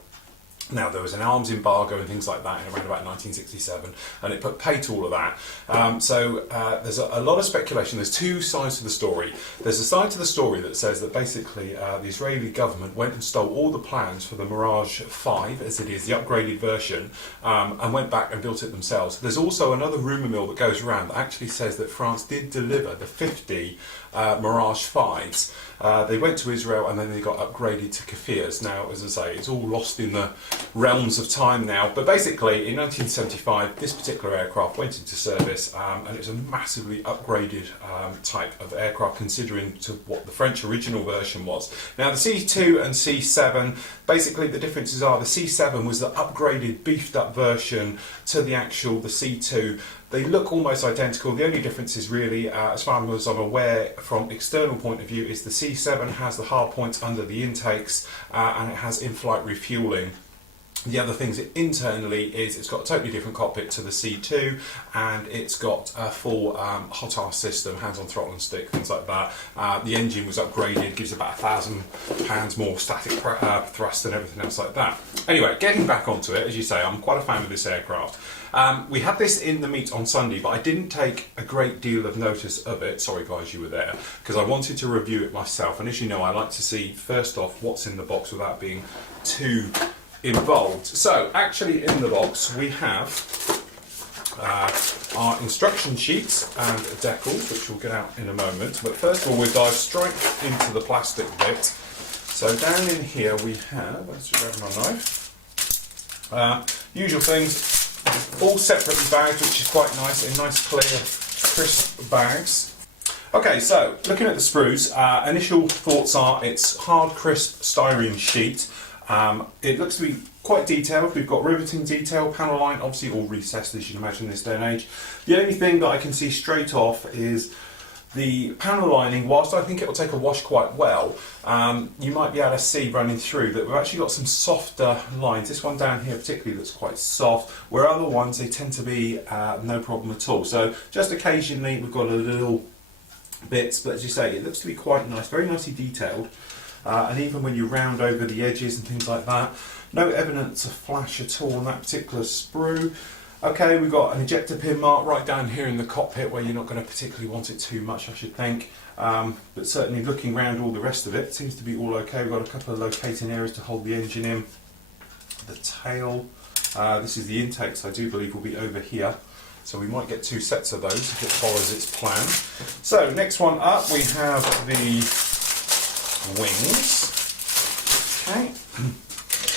Now, there was an arms embargo and things like that in around about 1967, and it put pay to all of that. There's a lot of speculation. There's two sides to the story. There's a side to the story that says that basically the Israeli government went and stole all the plans for the Mirage 5, as it is, the upgraded version, and went back and built it themselves. There's also another rumour mill that goes around that actually says that France did deliver the 50 Mirage 5s. They went to Israel and then they got upgraded to Kafirs. Now, as I say, it's all lost in the realms of time now, but basically in 1975 this particular aircraft went into service, and it was a massively upgraded type of aircraft considering to what the French original version was. Now, the C2 and C7, basically the differences are the C7 was the upgraded, beefed up version to the C2. They look almost identical. The only difference is really, as far as I'm aware, from external point of view, is the C7 has the hard points under the intakes, and it has in-flight refuelling. The other things internally is it's got a totally different cockpit to the C2, and it's got a full hot R system, hands on throttle and stick, things like that. The engine was upgraded, gives about £1,000 more static thrust and everything else like that. Anyway, getting back onto it, as you say, I'm quite a fan of this aircraft. We had this in the meet on Sunday, but I didn't take a great deal of notice of it. Sorry guys, you were there, because I wanted to review it myself. And as you know, I like to see first off what's in the box without being too involved. So actually in the box we have our instruction sheets and decals, which we'll get out in a moment. But first of all, we'll dive straight into the plastic bit. So down in here we have, let's just grab my knife, usual things, all separately bagged, which is quite nice, in nice clear crisp bags. Okay, so looking at the sprues, initial thoughts are it's hard crisp styrene sheet. It looks to be quite detailed. We've got riveting detail, panel line, obviously all recessed as you'd imagine in this day and age. The only thing that I can see straight off is the panel lining. Whilst I think it will take a wash quite well, you might be able to see running through that we've actually got some softer lines. This one down here particularly looks quite soft, where other ones they tend to be no problem at all. So just occasionally we've got a little bits, but as you say, it looks to be quite nice, very nicely detailed. And even when you round over the edges and things like that, no evidence of flash at all on that particular sprue. Okay, we've got an ejector pin mark right down here in the cockpit where you're not going to particularly want it too much, I should think. But certainly looking around all the rest of it, seems to be all okay. We've got a couple of locating areas to hold the engine in. The tail, this is the intakes, I do believe will be over here. So we might get two sets of those if it follows its plan. So next one up, we have the wings. Okay.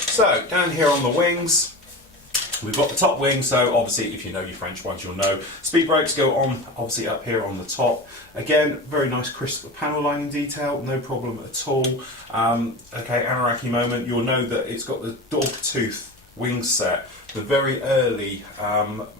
So down here on the wings, we've got the top wing. So obviously, if you know your French ones, you'll know speed brakes go on obviously up here on the top. Again, very nice crisp panel lining detail, no problem at all. Okay, Anoraki moment, you'll know that it's got the dog tooth wing set. The very early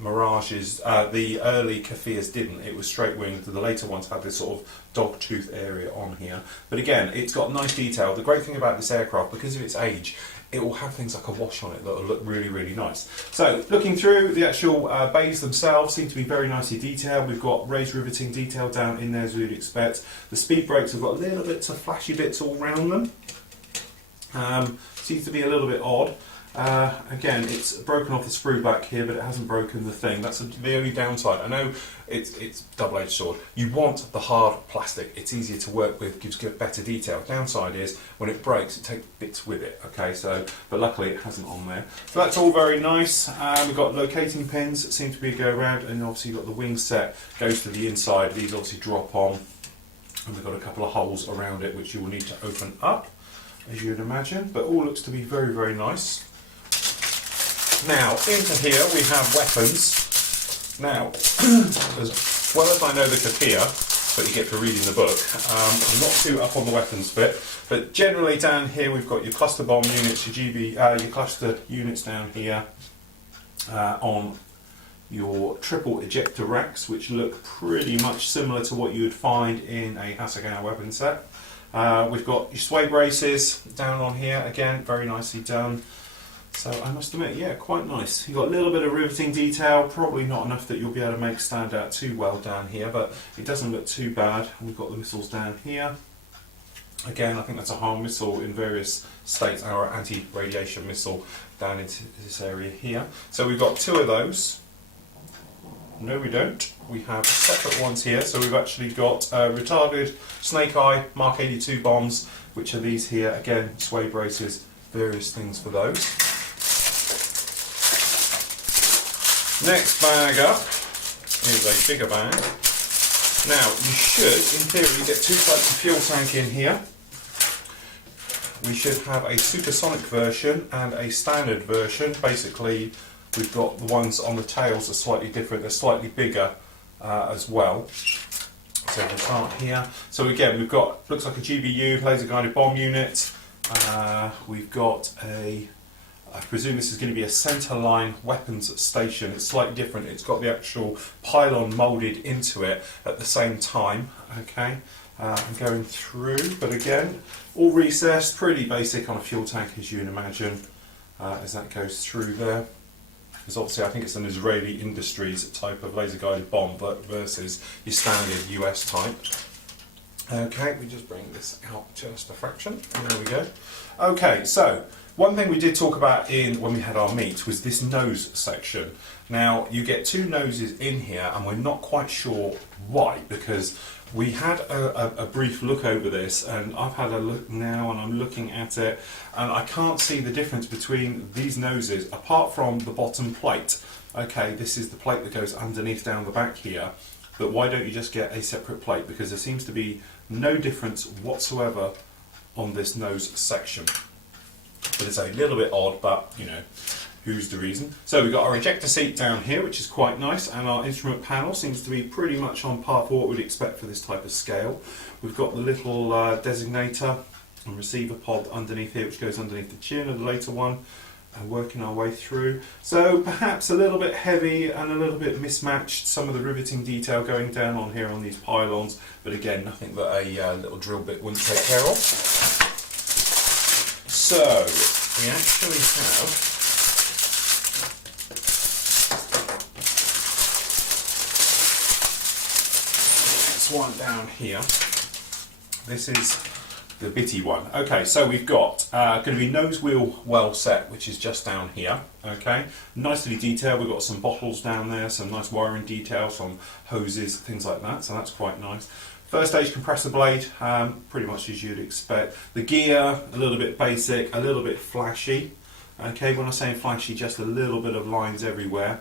Mirages, the early Kafirs didn't. It was straight winged. The later ones had this sort of dog tooth area on here. But again, it's got nice detail. The great thing about this aircraft, because of its age, it will have things like a wash on it that will look really, really nice. So looking through, the actual bays themselves seem to be very nicely detailed. We've got raised riveting detail down in there as you'd expect. The speed brakes have got little bits of flashy bits all around them. Seems to be a little bit odd. Again, it's broken off the sprue back here, but it hasn't broken the thing. That's the only downside. I know it's double-edged sword. You want the hard plastic. It's easier to work with, gives better detail. Downside is when it breaks, it takes bits with it. Okay, so but luckily it hasn't on there. So that's all very nice. We've got locating pins that seem to be a go around, and obviously you've got the wing set goes to the inside. These obviously drop on, and we've got a couple of holes around it which you will need to open up, as you'd imagine. But all looks to be very, very nice. Now, into here we have weapons. Now, as well as I know the Kafir, but you get for reading the book, I'm not too up on the weapons bit, but generally down here we've got your cluster bomb units, your cluster units down here on your triple ejector racks, which look pretty much similar to what you would find in a Hasegawa weapon set. We've got your sway braces down on here, again, very nicely done. So I must admit, yeah, quite nice. You've got a little bit of riveting detail, probably not enough that you'll be able to make stand out too well down here, but it doesn't look too bad. We've got the missiles down here. Again, I think that's a HARM missile in various states, our anti-radiation missile down into this area here. So we've got 2 of those. No, we don't. We have separate ones here. So we've actually got retarded Snake Eye Mark 82 bombs, which are these here. Again, sway braces, various things for those. Next bag up is a bigger bag. Now, you should, in theory, get 2 types of fuel tank in here. We should have a supersonic version and a standard version. Basically, we've got the ones on the tails are slightly different, they're slightly bigger as well. So we'll start here. So again, we've got, looks like a GBU, laser guided bomb unit. We've got I presume this is going to be a centerline weapons station. It's slightly different. It's got the actual pylon moulded into it at the same time. Okay, I'm going through, but again, all recessed, pretty basic on a fuel tank as you can imagine, as that goes through there. Because obviously I think it's an Israeli Industries type of laser guided bomb versus your standard US type. Okay, we just bring this out just a fraction. There we go. Okay, so one thing we did talk about when we had our meet was this nose section. Now, you get 2 noses in here, and we're not quite sure why, because we had a brief look over this, and I've had a look now, and I'm looking at it, and I can't see the difference between these noses, apart from the bottom plate. Okay, this is the plate that goes underneath down the back here, but why don't you just get a separate plate? Because there seems to be no difference whatsoever on this nose section. But it's a little bit odd, but you know, who's the reason? So we've got our ejector seat down here, which is quite nice, and our instrument panel seems to be pretty much on par for what we'd expect for this type of scale. We've got the little designator and receiver pod underneath here, which goes underneath the chin of the later one, and working our way through. So perhaps a little bit heavy and a little bit mismatched, some of the riveting detail going down on here on these pylons, but again, nothing that a little drill bit wouldn't take care of. So, we actually have this one down here. This is the bitty one. Okay, so we've got going to be nose wheel well set, which is just down here. Okay, nicely detailed. We've got some bottles down there, some nice wiring detail, some hoses, things like that. So that's quite nice. First stage compressor blade, pretty much as you'd expect. The gear, a little bit basic, a little bit flashy. Okay, when I'm saying flashy, just a little bit of lines everywhere.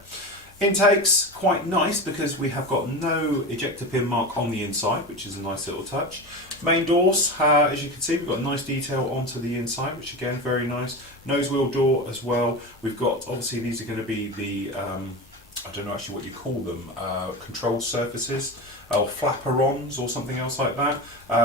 Intakes, quite nice because we have got no ejector pin mark on the inside, which is a nice little touch. Main doors, as you can see, we've got nice detail onto the inside, which again, very nice. Nose wheel door as well. We've got, obviously these are going to be the, I don't know actually what you call them, control surfaces, or flaperons or something else like that,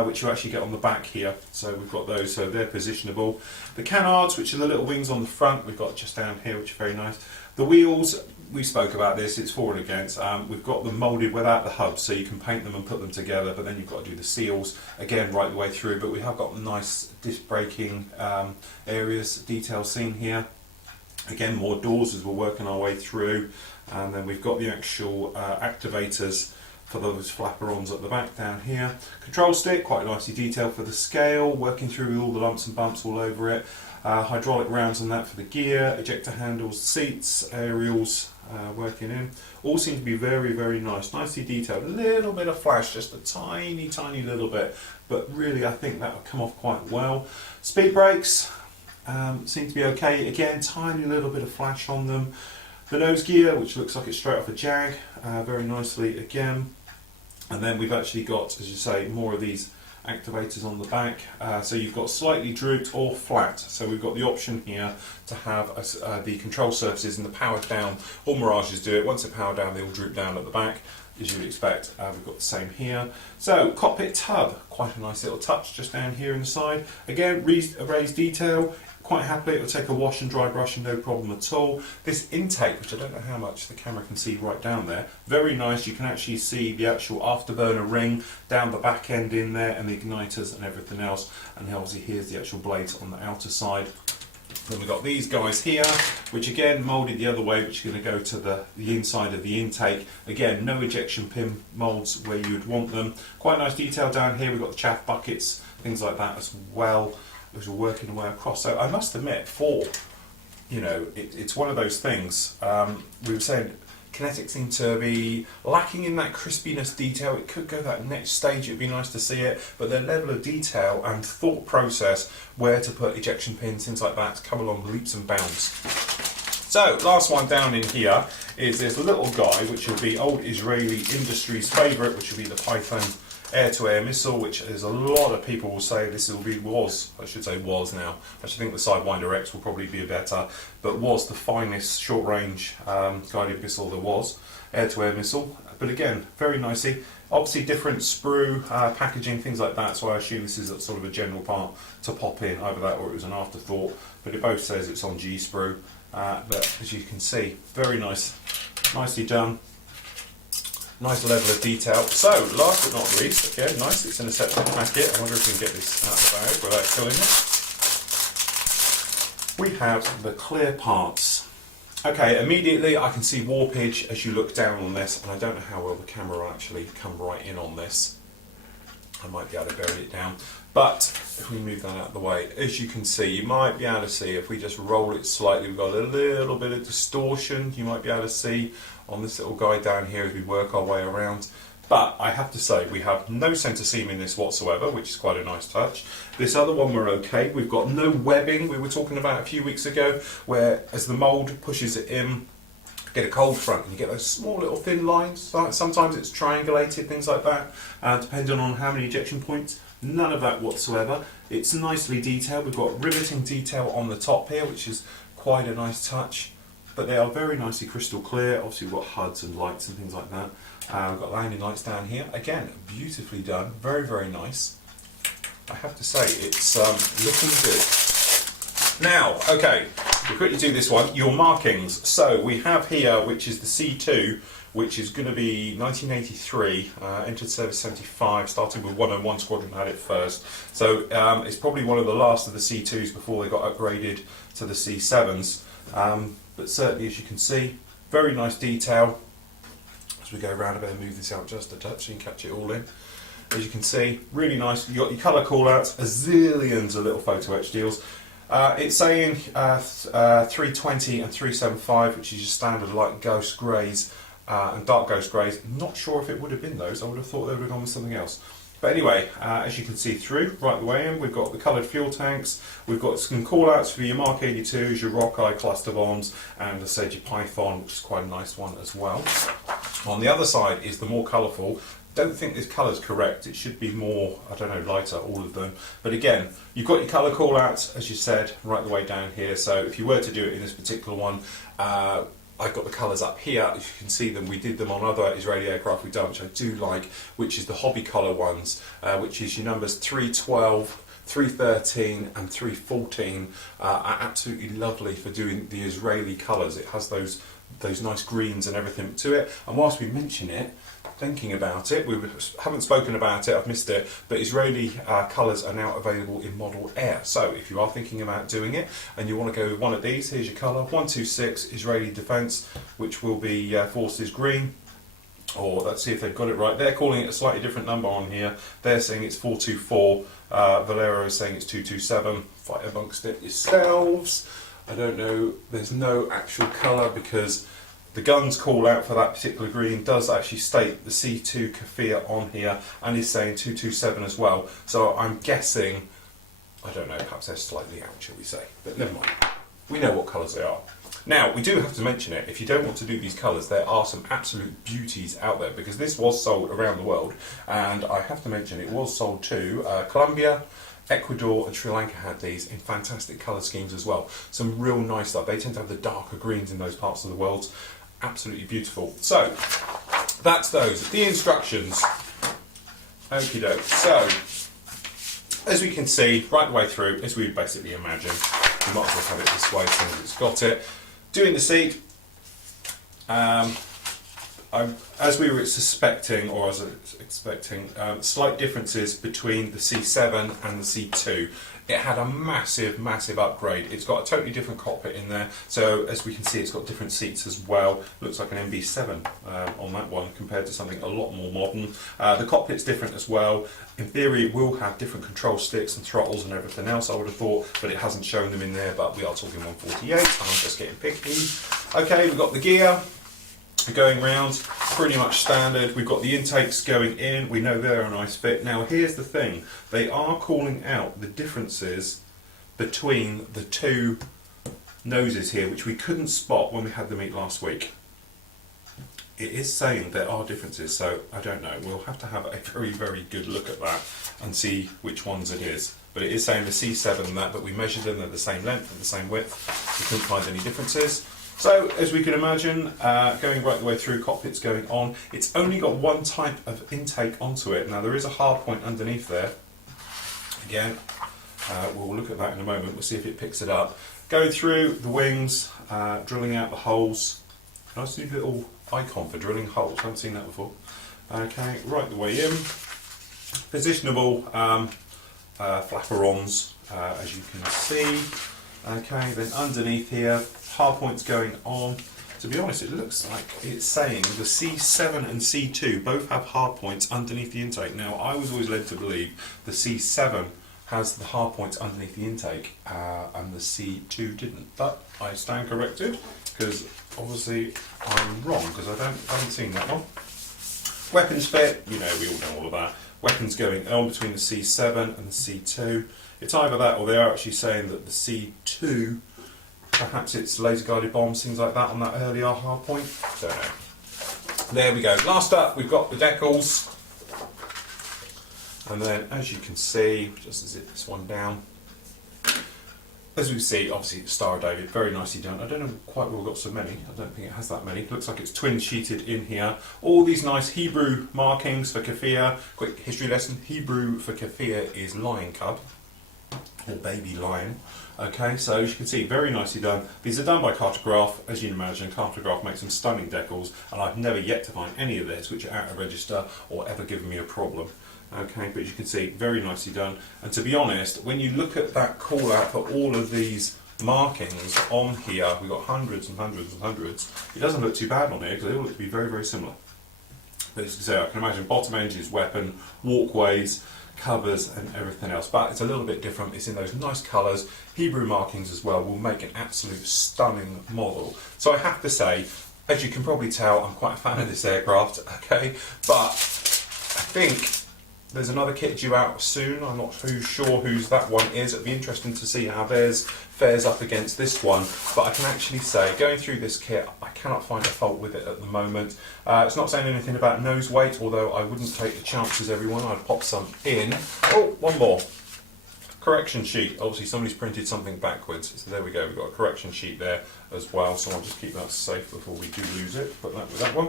which you actually get on the back here. So we've got those, so they're positionable. The canards, which are the little wings on the front, we've got just down here, which are very nice. The wheels, we spoke about this, it's for and against. We've got them moulded without the hubs, so you can paint them and put them together, but then you've got to do the seals, again, right the way through. But we have got nice disc braking areas, detail seen here. Again, more doors as we're working our way through. And then we've got the actual activators for those flaperons at the back down here. Control stick, quite nicely detailed for the scale, working through with all the lumps and bumps all over it. Hydraulic rounds on that for the gear, ejector handles, seats, aerials, working in. All seem to be very, very nice, nicely detailed. A little bit of flash, just a tiny, tiny little bit, but really I think that will come off quite well. Speed brakes seem to be okay. Again, tiny little bit of flash on them. The nose gear, which looks like it's straight off a Jag, very nicely again. And then we've actually got, as you say, more of these activators on the back. So you've got slightly drooped or flat. So we've got the option here to have the control surfaces and the powered down. All Mirages do it. Once they're powered down, they all droop down at the back, as you would expect. We've got the same here. So cockpit tub, quite a nice little touch just down here in the side. Again, raised detail. Quite happily, it will take a wash and dry brush and no problem at all. This intake, which I don't know how much the camera can see right down there, very nice. You can actually see the actual afterburner ring down the back end in there and the igniters and everything else. And obviously here's the actual blades on the outer side. Then we've got these guys here, which again moulded the other way, which are going to go to the inside of the intake. Again, no ejection pin moulds where you would want them. Quite nice detail down here. We've got the chaff buckets things like that as well, as we're working our way across. So I must admit, it's one of those things. We were saying Kinetic seemed to be lacking in that crispiness detail. It could go that next stage, it'd be nice to see it, but their level of detail and thought process, where to put ejection pins, things like that, come along leaps and bounds. So, last one down in here is this little guy, which will be old Israeli industry's favourite, which will be the Python air-to-air missile, which is a lot of people will say this was now. I should think the Sidewinder X will probably be better, but was the finest short-range guided missile there was, air-to-air missile. But again, very nicely. Obviously different sprue, packaging, things like that, so I assume this is sort of a general part to pop in, either that or it was an afterthought, but it both says it's on G-sprue. But as you can see, very nice, nicely done. Nice level of detail. So, last but not least, okay, nice, it's in a separate packet. I wonder if we can get this out of the bag without killing it. We have the clear parts. Okay, immediately I can see warpage as you look down on this, and I don't know how well the camera will actually come right in on this. I might be able to bury it down. But if we move that out of the way, as you can see, you might be able to see, if we just roll it slightly, we've got a little bit of distortion you might be able to see on this little guy down here as we work our way around. But I have to say, we have no centre seam in this whatsoever, which is quite a nice touch. This other one we're okay. We've got no webbing we were talking about a few weeks ago, where as the mould pushes it in, get a cold front and you get those small little thin lines. Sometimes it's triangulated, things like that, depending on how many ejection points. None of that whatsoever. It's nicely detailed. We've got riveting detail on the top here, which is quite a nice touch. But they are very nicely crystal clear. Obviously we've got HUDs and lights and things like that. We've got landing lights down here. Again, beautifully done. Very, very nice. I have to say, it's looking good. Now, okay, we'll quickly do this one. Your markings. So we have here, which is the C2, which is going to be 1983, entered service 75, starting with 101 Squadron had it first. So it's probably one of the last of the C2s before they got upgraded to the C7s. But certainly, as you can see, very nice detail. As we go around, I better move this out just a touch so you can catch it all in. As you can see, really nice. You've got your colour callouts, a zillions of little photo etch deals. It's saying 320 and 375, which is your standard light ghost greys and dark ghost greys. Not sure if it would have been those. I would have thought they would have gone with something else. But anyway, as you can see through, right the way in, we've got the coloured fuel tanks, we've got some call-outs for your Mark 82s, your Rockeye cluster bombs, and I said your Python, which is quite a nice one as well. On the other side is the more colourful. Don't think this colour's correct, it should be more, I don't know, lighter, all of them. But again, you've got your colour call-outs, as you said, right the way down here. So if you were to do it in this particular one, I've got the colours up here. If you can see them, we did them on other Israeli aircraft we've done, which I do like, which is the hobby colour ones, which is your numbers 312, 313 and 314 are absolutely lovely for doing the Israeli colours. It has those nice greens and everything to it. And whilst we mention it, thinking about it, we haven't spoken about it, I've missed it, but Israeli colours are now available in Model Air. So if you are thinking about doing it and you want to go with one of these, here's your colour, 126 Israeli Defence, which will be Forces Green. Or let's see if they've got it right. They're calling it a slightly different number on here. They're saying it's 424. Valero is saying it's 227. Fight amongst it yourselves. I don't know. There's no actual colour because the guns call out for that particular green does actually state the C2 Kafir on here and is saying 227 as well. So I'm guessing, I don't know, perhaps they're slightly out, shall we say. But never mind. We know what colours they are. Now, we do have to mention it, if you don't want to do these colours, there are some absolute beauties out there, because this was sold around the world, and I have to mention it was sold to Colombia, Ecuador and Sri Lanka had these in fantastic colour schemes as well. Some real nice stuff. They tend to have the darker greens in those parts of the world. Absolutely beautiful. So, that's those. The instructions. Okie doke. So, as we can see, right the way through, as we basically imagine, we might as well have it this way since it's got it. Doing the seat, as we were suspecting, or as I was expecting, slight differences between the C7 and the C2. it had a massive, massive upgrade. It's got a totally different cockpit in there. So as we can see, it's got different seats as well. Looks like an MB7 on that one compared to something a lot more modern. The cockpit's different as well. In theory, it will have different control sticks and throttles and everything else, I would have thought, but it hasn't shown them in there, but we are talking 148. I'm just getting picky. Okay, we've got the gear going round, pretty much standard. We've got the intakes going in, we know they're a nice fit. Now here's the thing, they are calling out the differences between the two noses here, which we couldn't spot when we had the meet last week. It is saying there are differences, so I don't know, we'll have to have a very, very good look at that and see which ones it is. But it is saying the C7 and that, but we measured them, they're the same length and the same width, we couldn't find any differences. So, as we can imagine, going right the way through, cockpit's going on. It's only got one type of intake onto it. Now, there is a hard point underneath there. Again, we'll look at that in a moment. We'll see if it picks it up. Going through the wings, drilling out the holes. Nice new little icon for drilling holes. Haven't seen that before. Okay, right the way in. Positionable flaperons, as you can see. Okay, then underneath here, hard points going on. To be honest, it looks like it's saying the C7 and C2 both have hard points underneath the intake. Now, I was always led to believe the C7 has the hard points underneath the intake and the C2 didn't. But I stand corrected because obviously I'm wrong because I haven't seen that one. Weapons fit, you know, we all know all of that. Weapons going on between the C7 and the C2. It's either that or they are actually saying that the C2, perhaps it's laser guided bombs, things like that on that earlier hard point. Don't know. There we go. Last up, we've got the decals. And then, as you can see, just as it this one down, as we see, obviously, Star of David, very nicely done. I don't know quite where we've got so many. I don't think it has that many. It looks like it's twin sheeted in here. All these nice Hebrew markings for Kafir. Quick history lesson. Hebrew for Kafir is lion cub, or baby lion. Okay, so as you can see, very nicely done. These are done by Cartograph. As you can imagine, Cartograph makes some stunning decals, and I've never yet to find any of this which are out of register or ever given me a problem. Okay, but as you can see, very nicely done. And to be honest, when you look at that call out for all of these markings on here, we've got hundreds and hundreds and hundreds. It doesn't look too bad on here because they all look to be very, very similar. But as you can see, I can imagine bottom edges, weapon, walkways, covers and everything else, but it's a little bit different. It's in those nice colours. Hebrew markings as well will make an absolute stunning model. So I have to say, as you can probably tell, I'm quite a fan of this aircraft, okay, but I think there's another kit due out soon. I'm not too sure whose that one is. It'd be interesting to see how theirs fares up against this one, but I can actually say, going through this kit, I cannot find a fault with it at the moment. It's not saying anything about nose weight, although I wouldn't take the chances, everyone. I'd pop some in. Oh, one more. Correction sheet. Obviously somebody's printed something backwards, so there we go. We've got a correction sheet there as well, so I'll just keep that safe before we do lose it. Put that with that one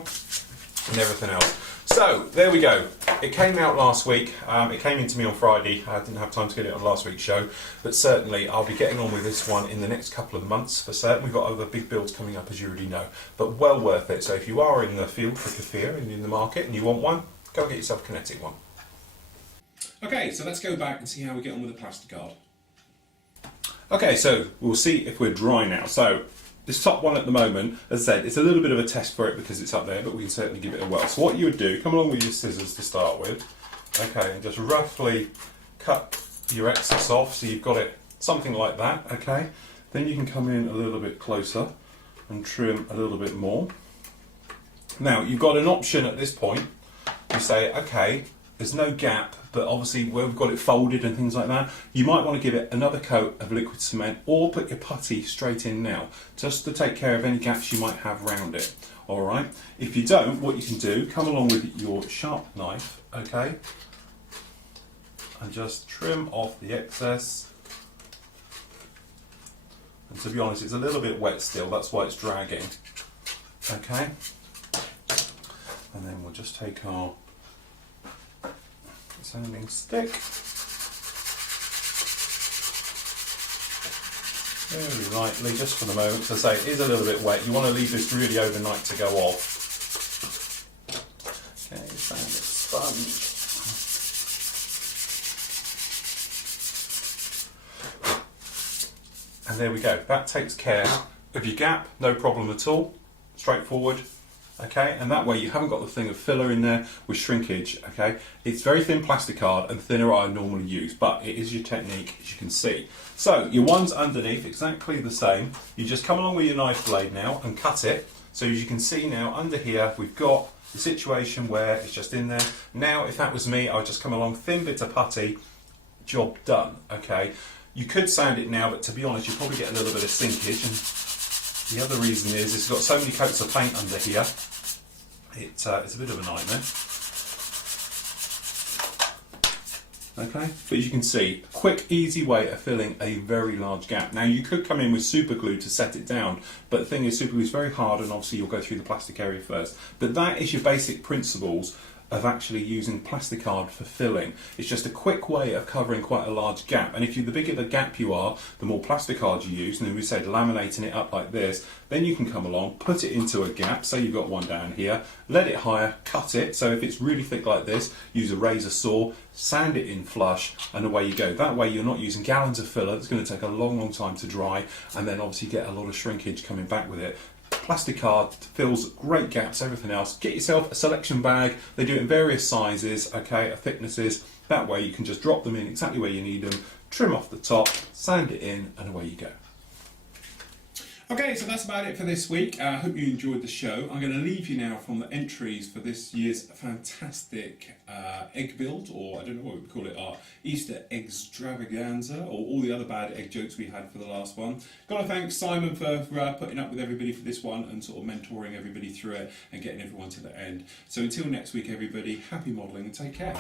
and everything else. So there we go. It came out last week. It came into me on Friday. I didn't have time to get it on last week's show, but certainly I'll be getting on with this one in the next couple of months for certain. We've got other big builds coming up, as you already know, but well worth it. So if you are in the field for Kafir and in the market and you want one, go get yourself a Kinetic one. Okay, so let's go back and see how we get on with the Plastigard. Okay, so we'll see if we're dry now. So this top one at the moment, as I said, it's a little bit of a test for it because it's up there, but we can certainly give it a whirl. So what you would do, come along with your scissors to start with, okay, and just roughly cut your excess off so you've got it something like that, okay. Then you can come in a little bit closer and trim a little bit more. Now, you've got an option at this point. You say, okay, there's no gap, but obviously where we've got it folded and things like that, you might want to give it another coat of liquid cement or put your putty straight in now, just to take care of any gaps you might have around it. Alright, if you don't, what you can do, come along with your sharp knife, okay, and just trim off the excess. And to be honest, it's a little bit wet still, that's why it's dragging. Okay, and then we'll just take our sanding stick, very lightly, just for the moment. As I say, it is a little bit wet. You want to leave this really overnight to go off. Okay, sand it, sponge. And there we go. That takes care of your gap, no problem at all. Straightforward. Okay, and that way you haven't got the thing of filler in there with shrinkage. Okay, it's very thin plastic card and thinner I normally use, but it is your technique, as you can see. So your one's underneath, exactly the same. You just come along with your knife blade now and cut it. So as you can see now, under here we've got the situation where it's just in there. Now, if that was me, I would just come along, thin bits of putty, job done. Okay, you could sand it now, but to be honest, you probably get a little bit of sinkage. And the other reason is it's got so many coats of paint under here, it's a bit of a nightmare. Okay, but as you can see, quick, easy way of filling a very large gap. Now you could come in with super glue to set it down, but the thing is super glue is very hard and obviously you'll go through the plastic area first. But that is your basic principles of actually using plasticard for filling. It's just a quick way of covering quite a large gap, and if you, the bigger the gap you are, the more plasticard you use, and then we said laminating it up like this, then you can come along, put it into a gap, say you've got one down here, let it higher, cut it, so if it's really thick like this, use a razor saw, sand it in flush, and away you go. That way you're not using gallons of filler, it's going to take a long time to dry, and then obviously get a lot of shrinkage coming back with it. Plasticard fills great gaps, everything else. Get yourself a selection bag. They do it in various sizes, okay, thicknesses. That way you can just drop them in exactly where you need them, trim off the top, sand it in, and away you go. Okay, so that's about it for this week. I hope you enjoyed the show. I'm going to leave you now from the entries for this year's fantastic egg build, or I don't know what we would call it, our Easter extravaganza, or all the other bad egg jokes we had for the last one. Got to thank Simon for putting up with everybody for this one and sort of mentoring everybody through it and getting everyone to the end. So until next week, everybody, happy modelling and take care.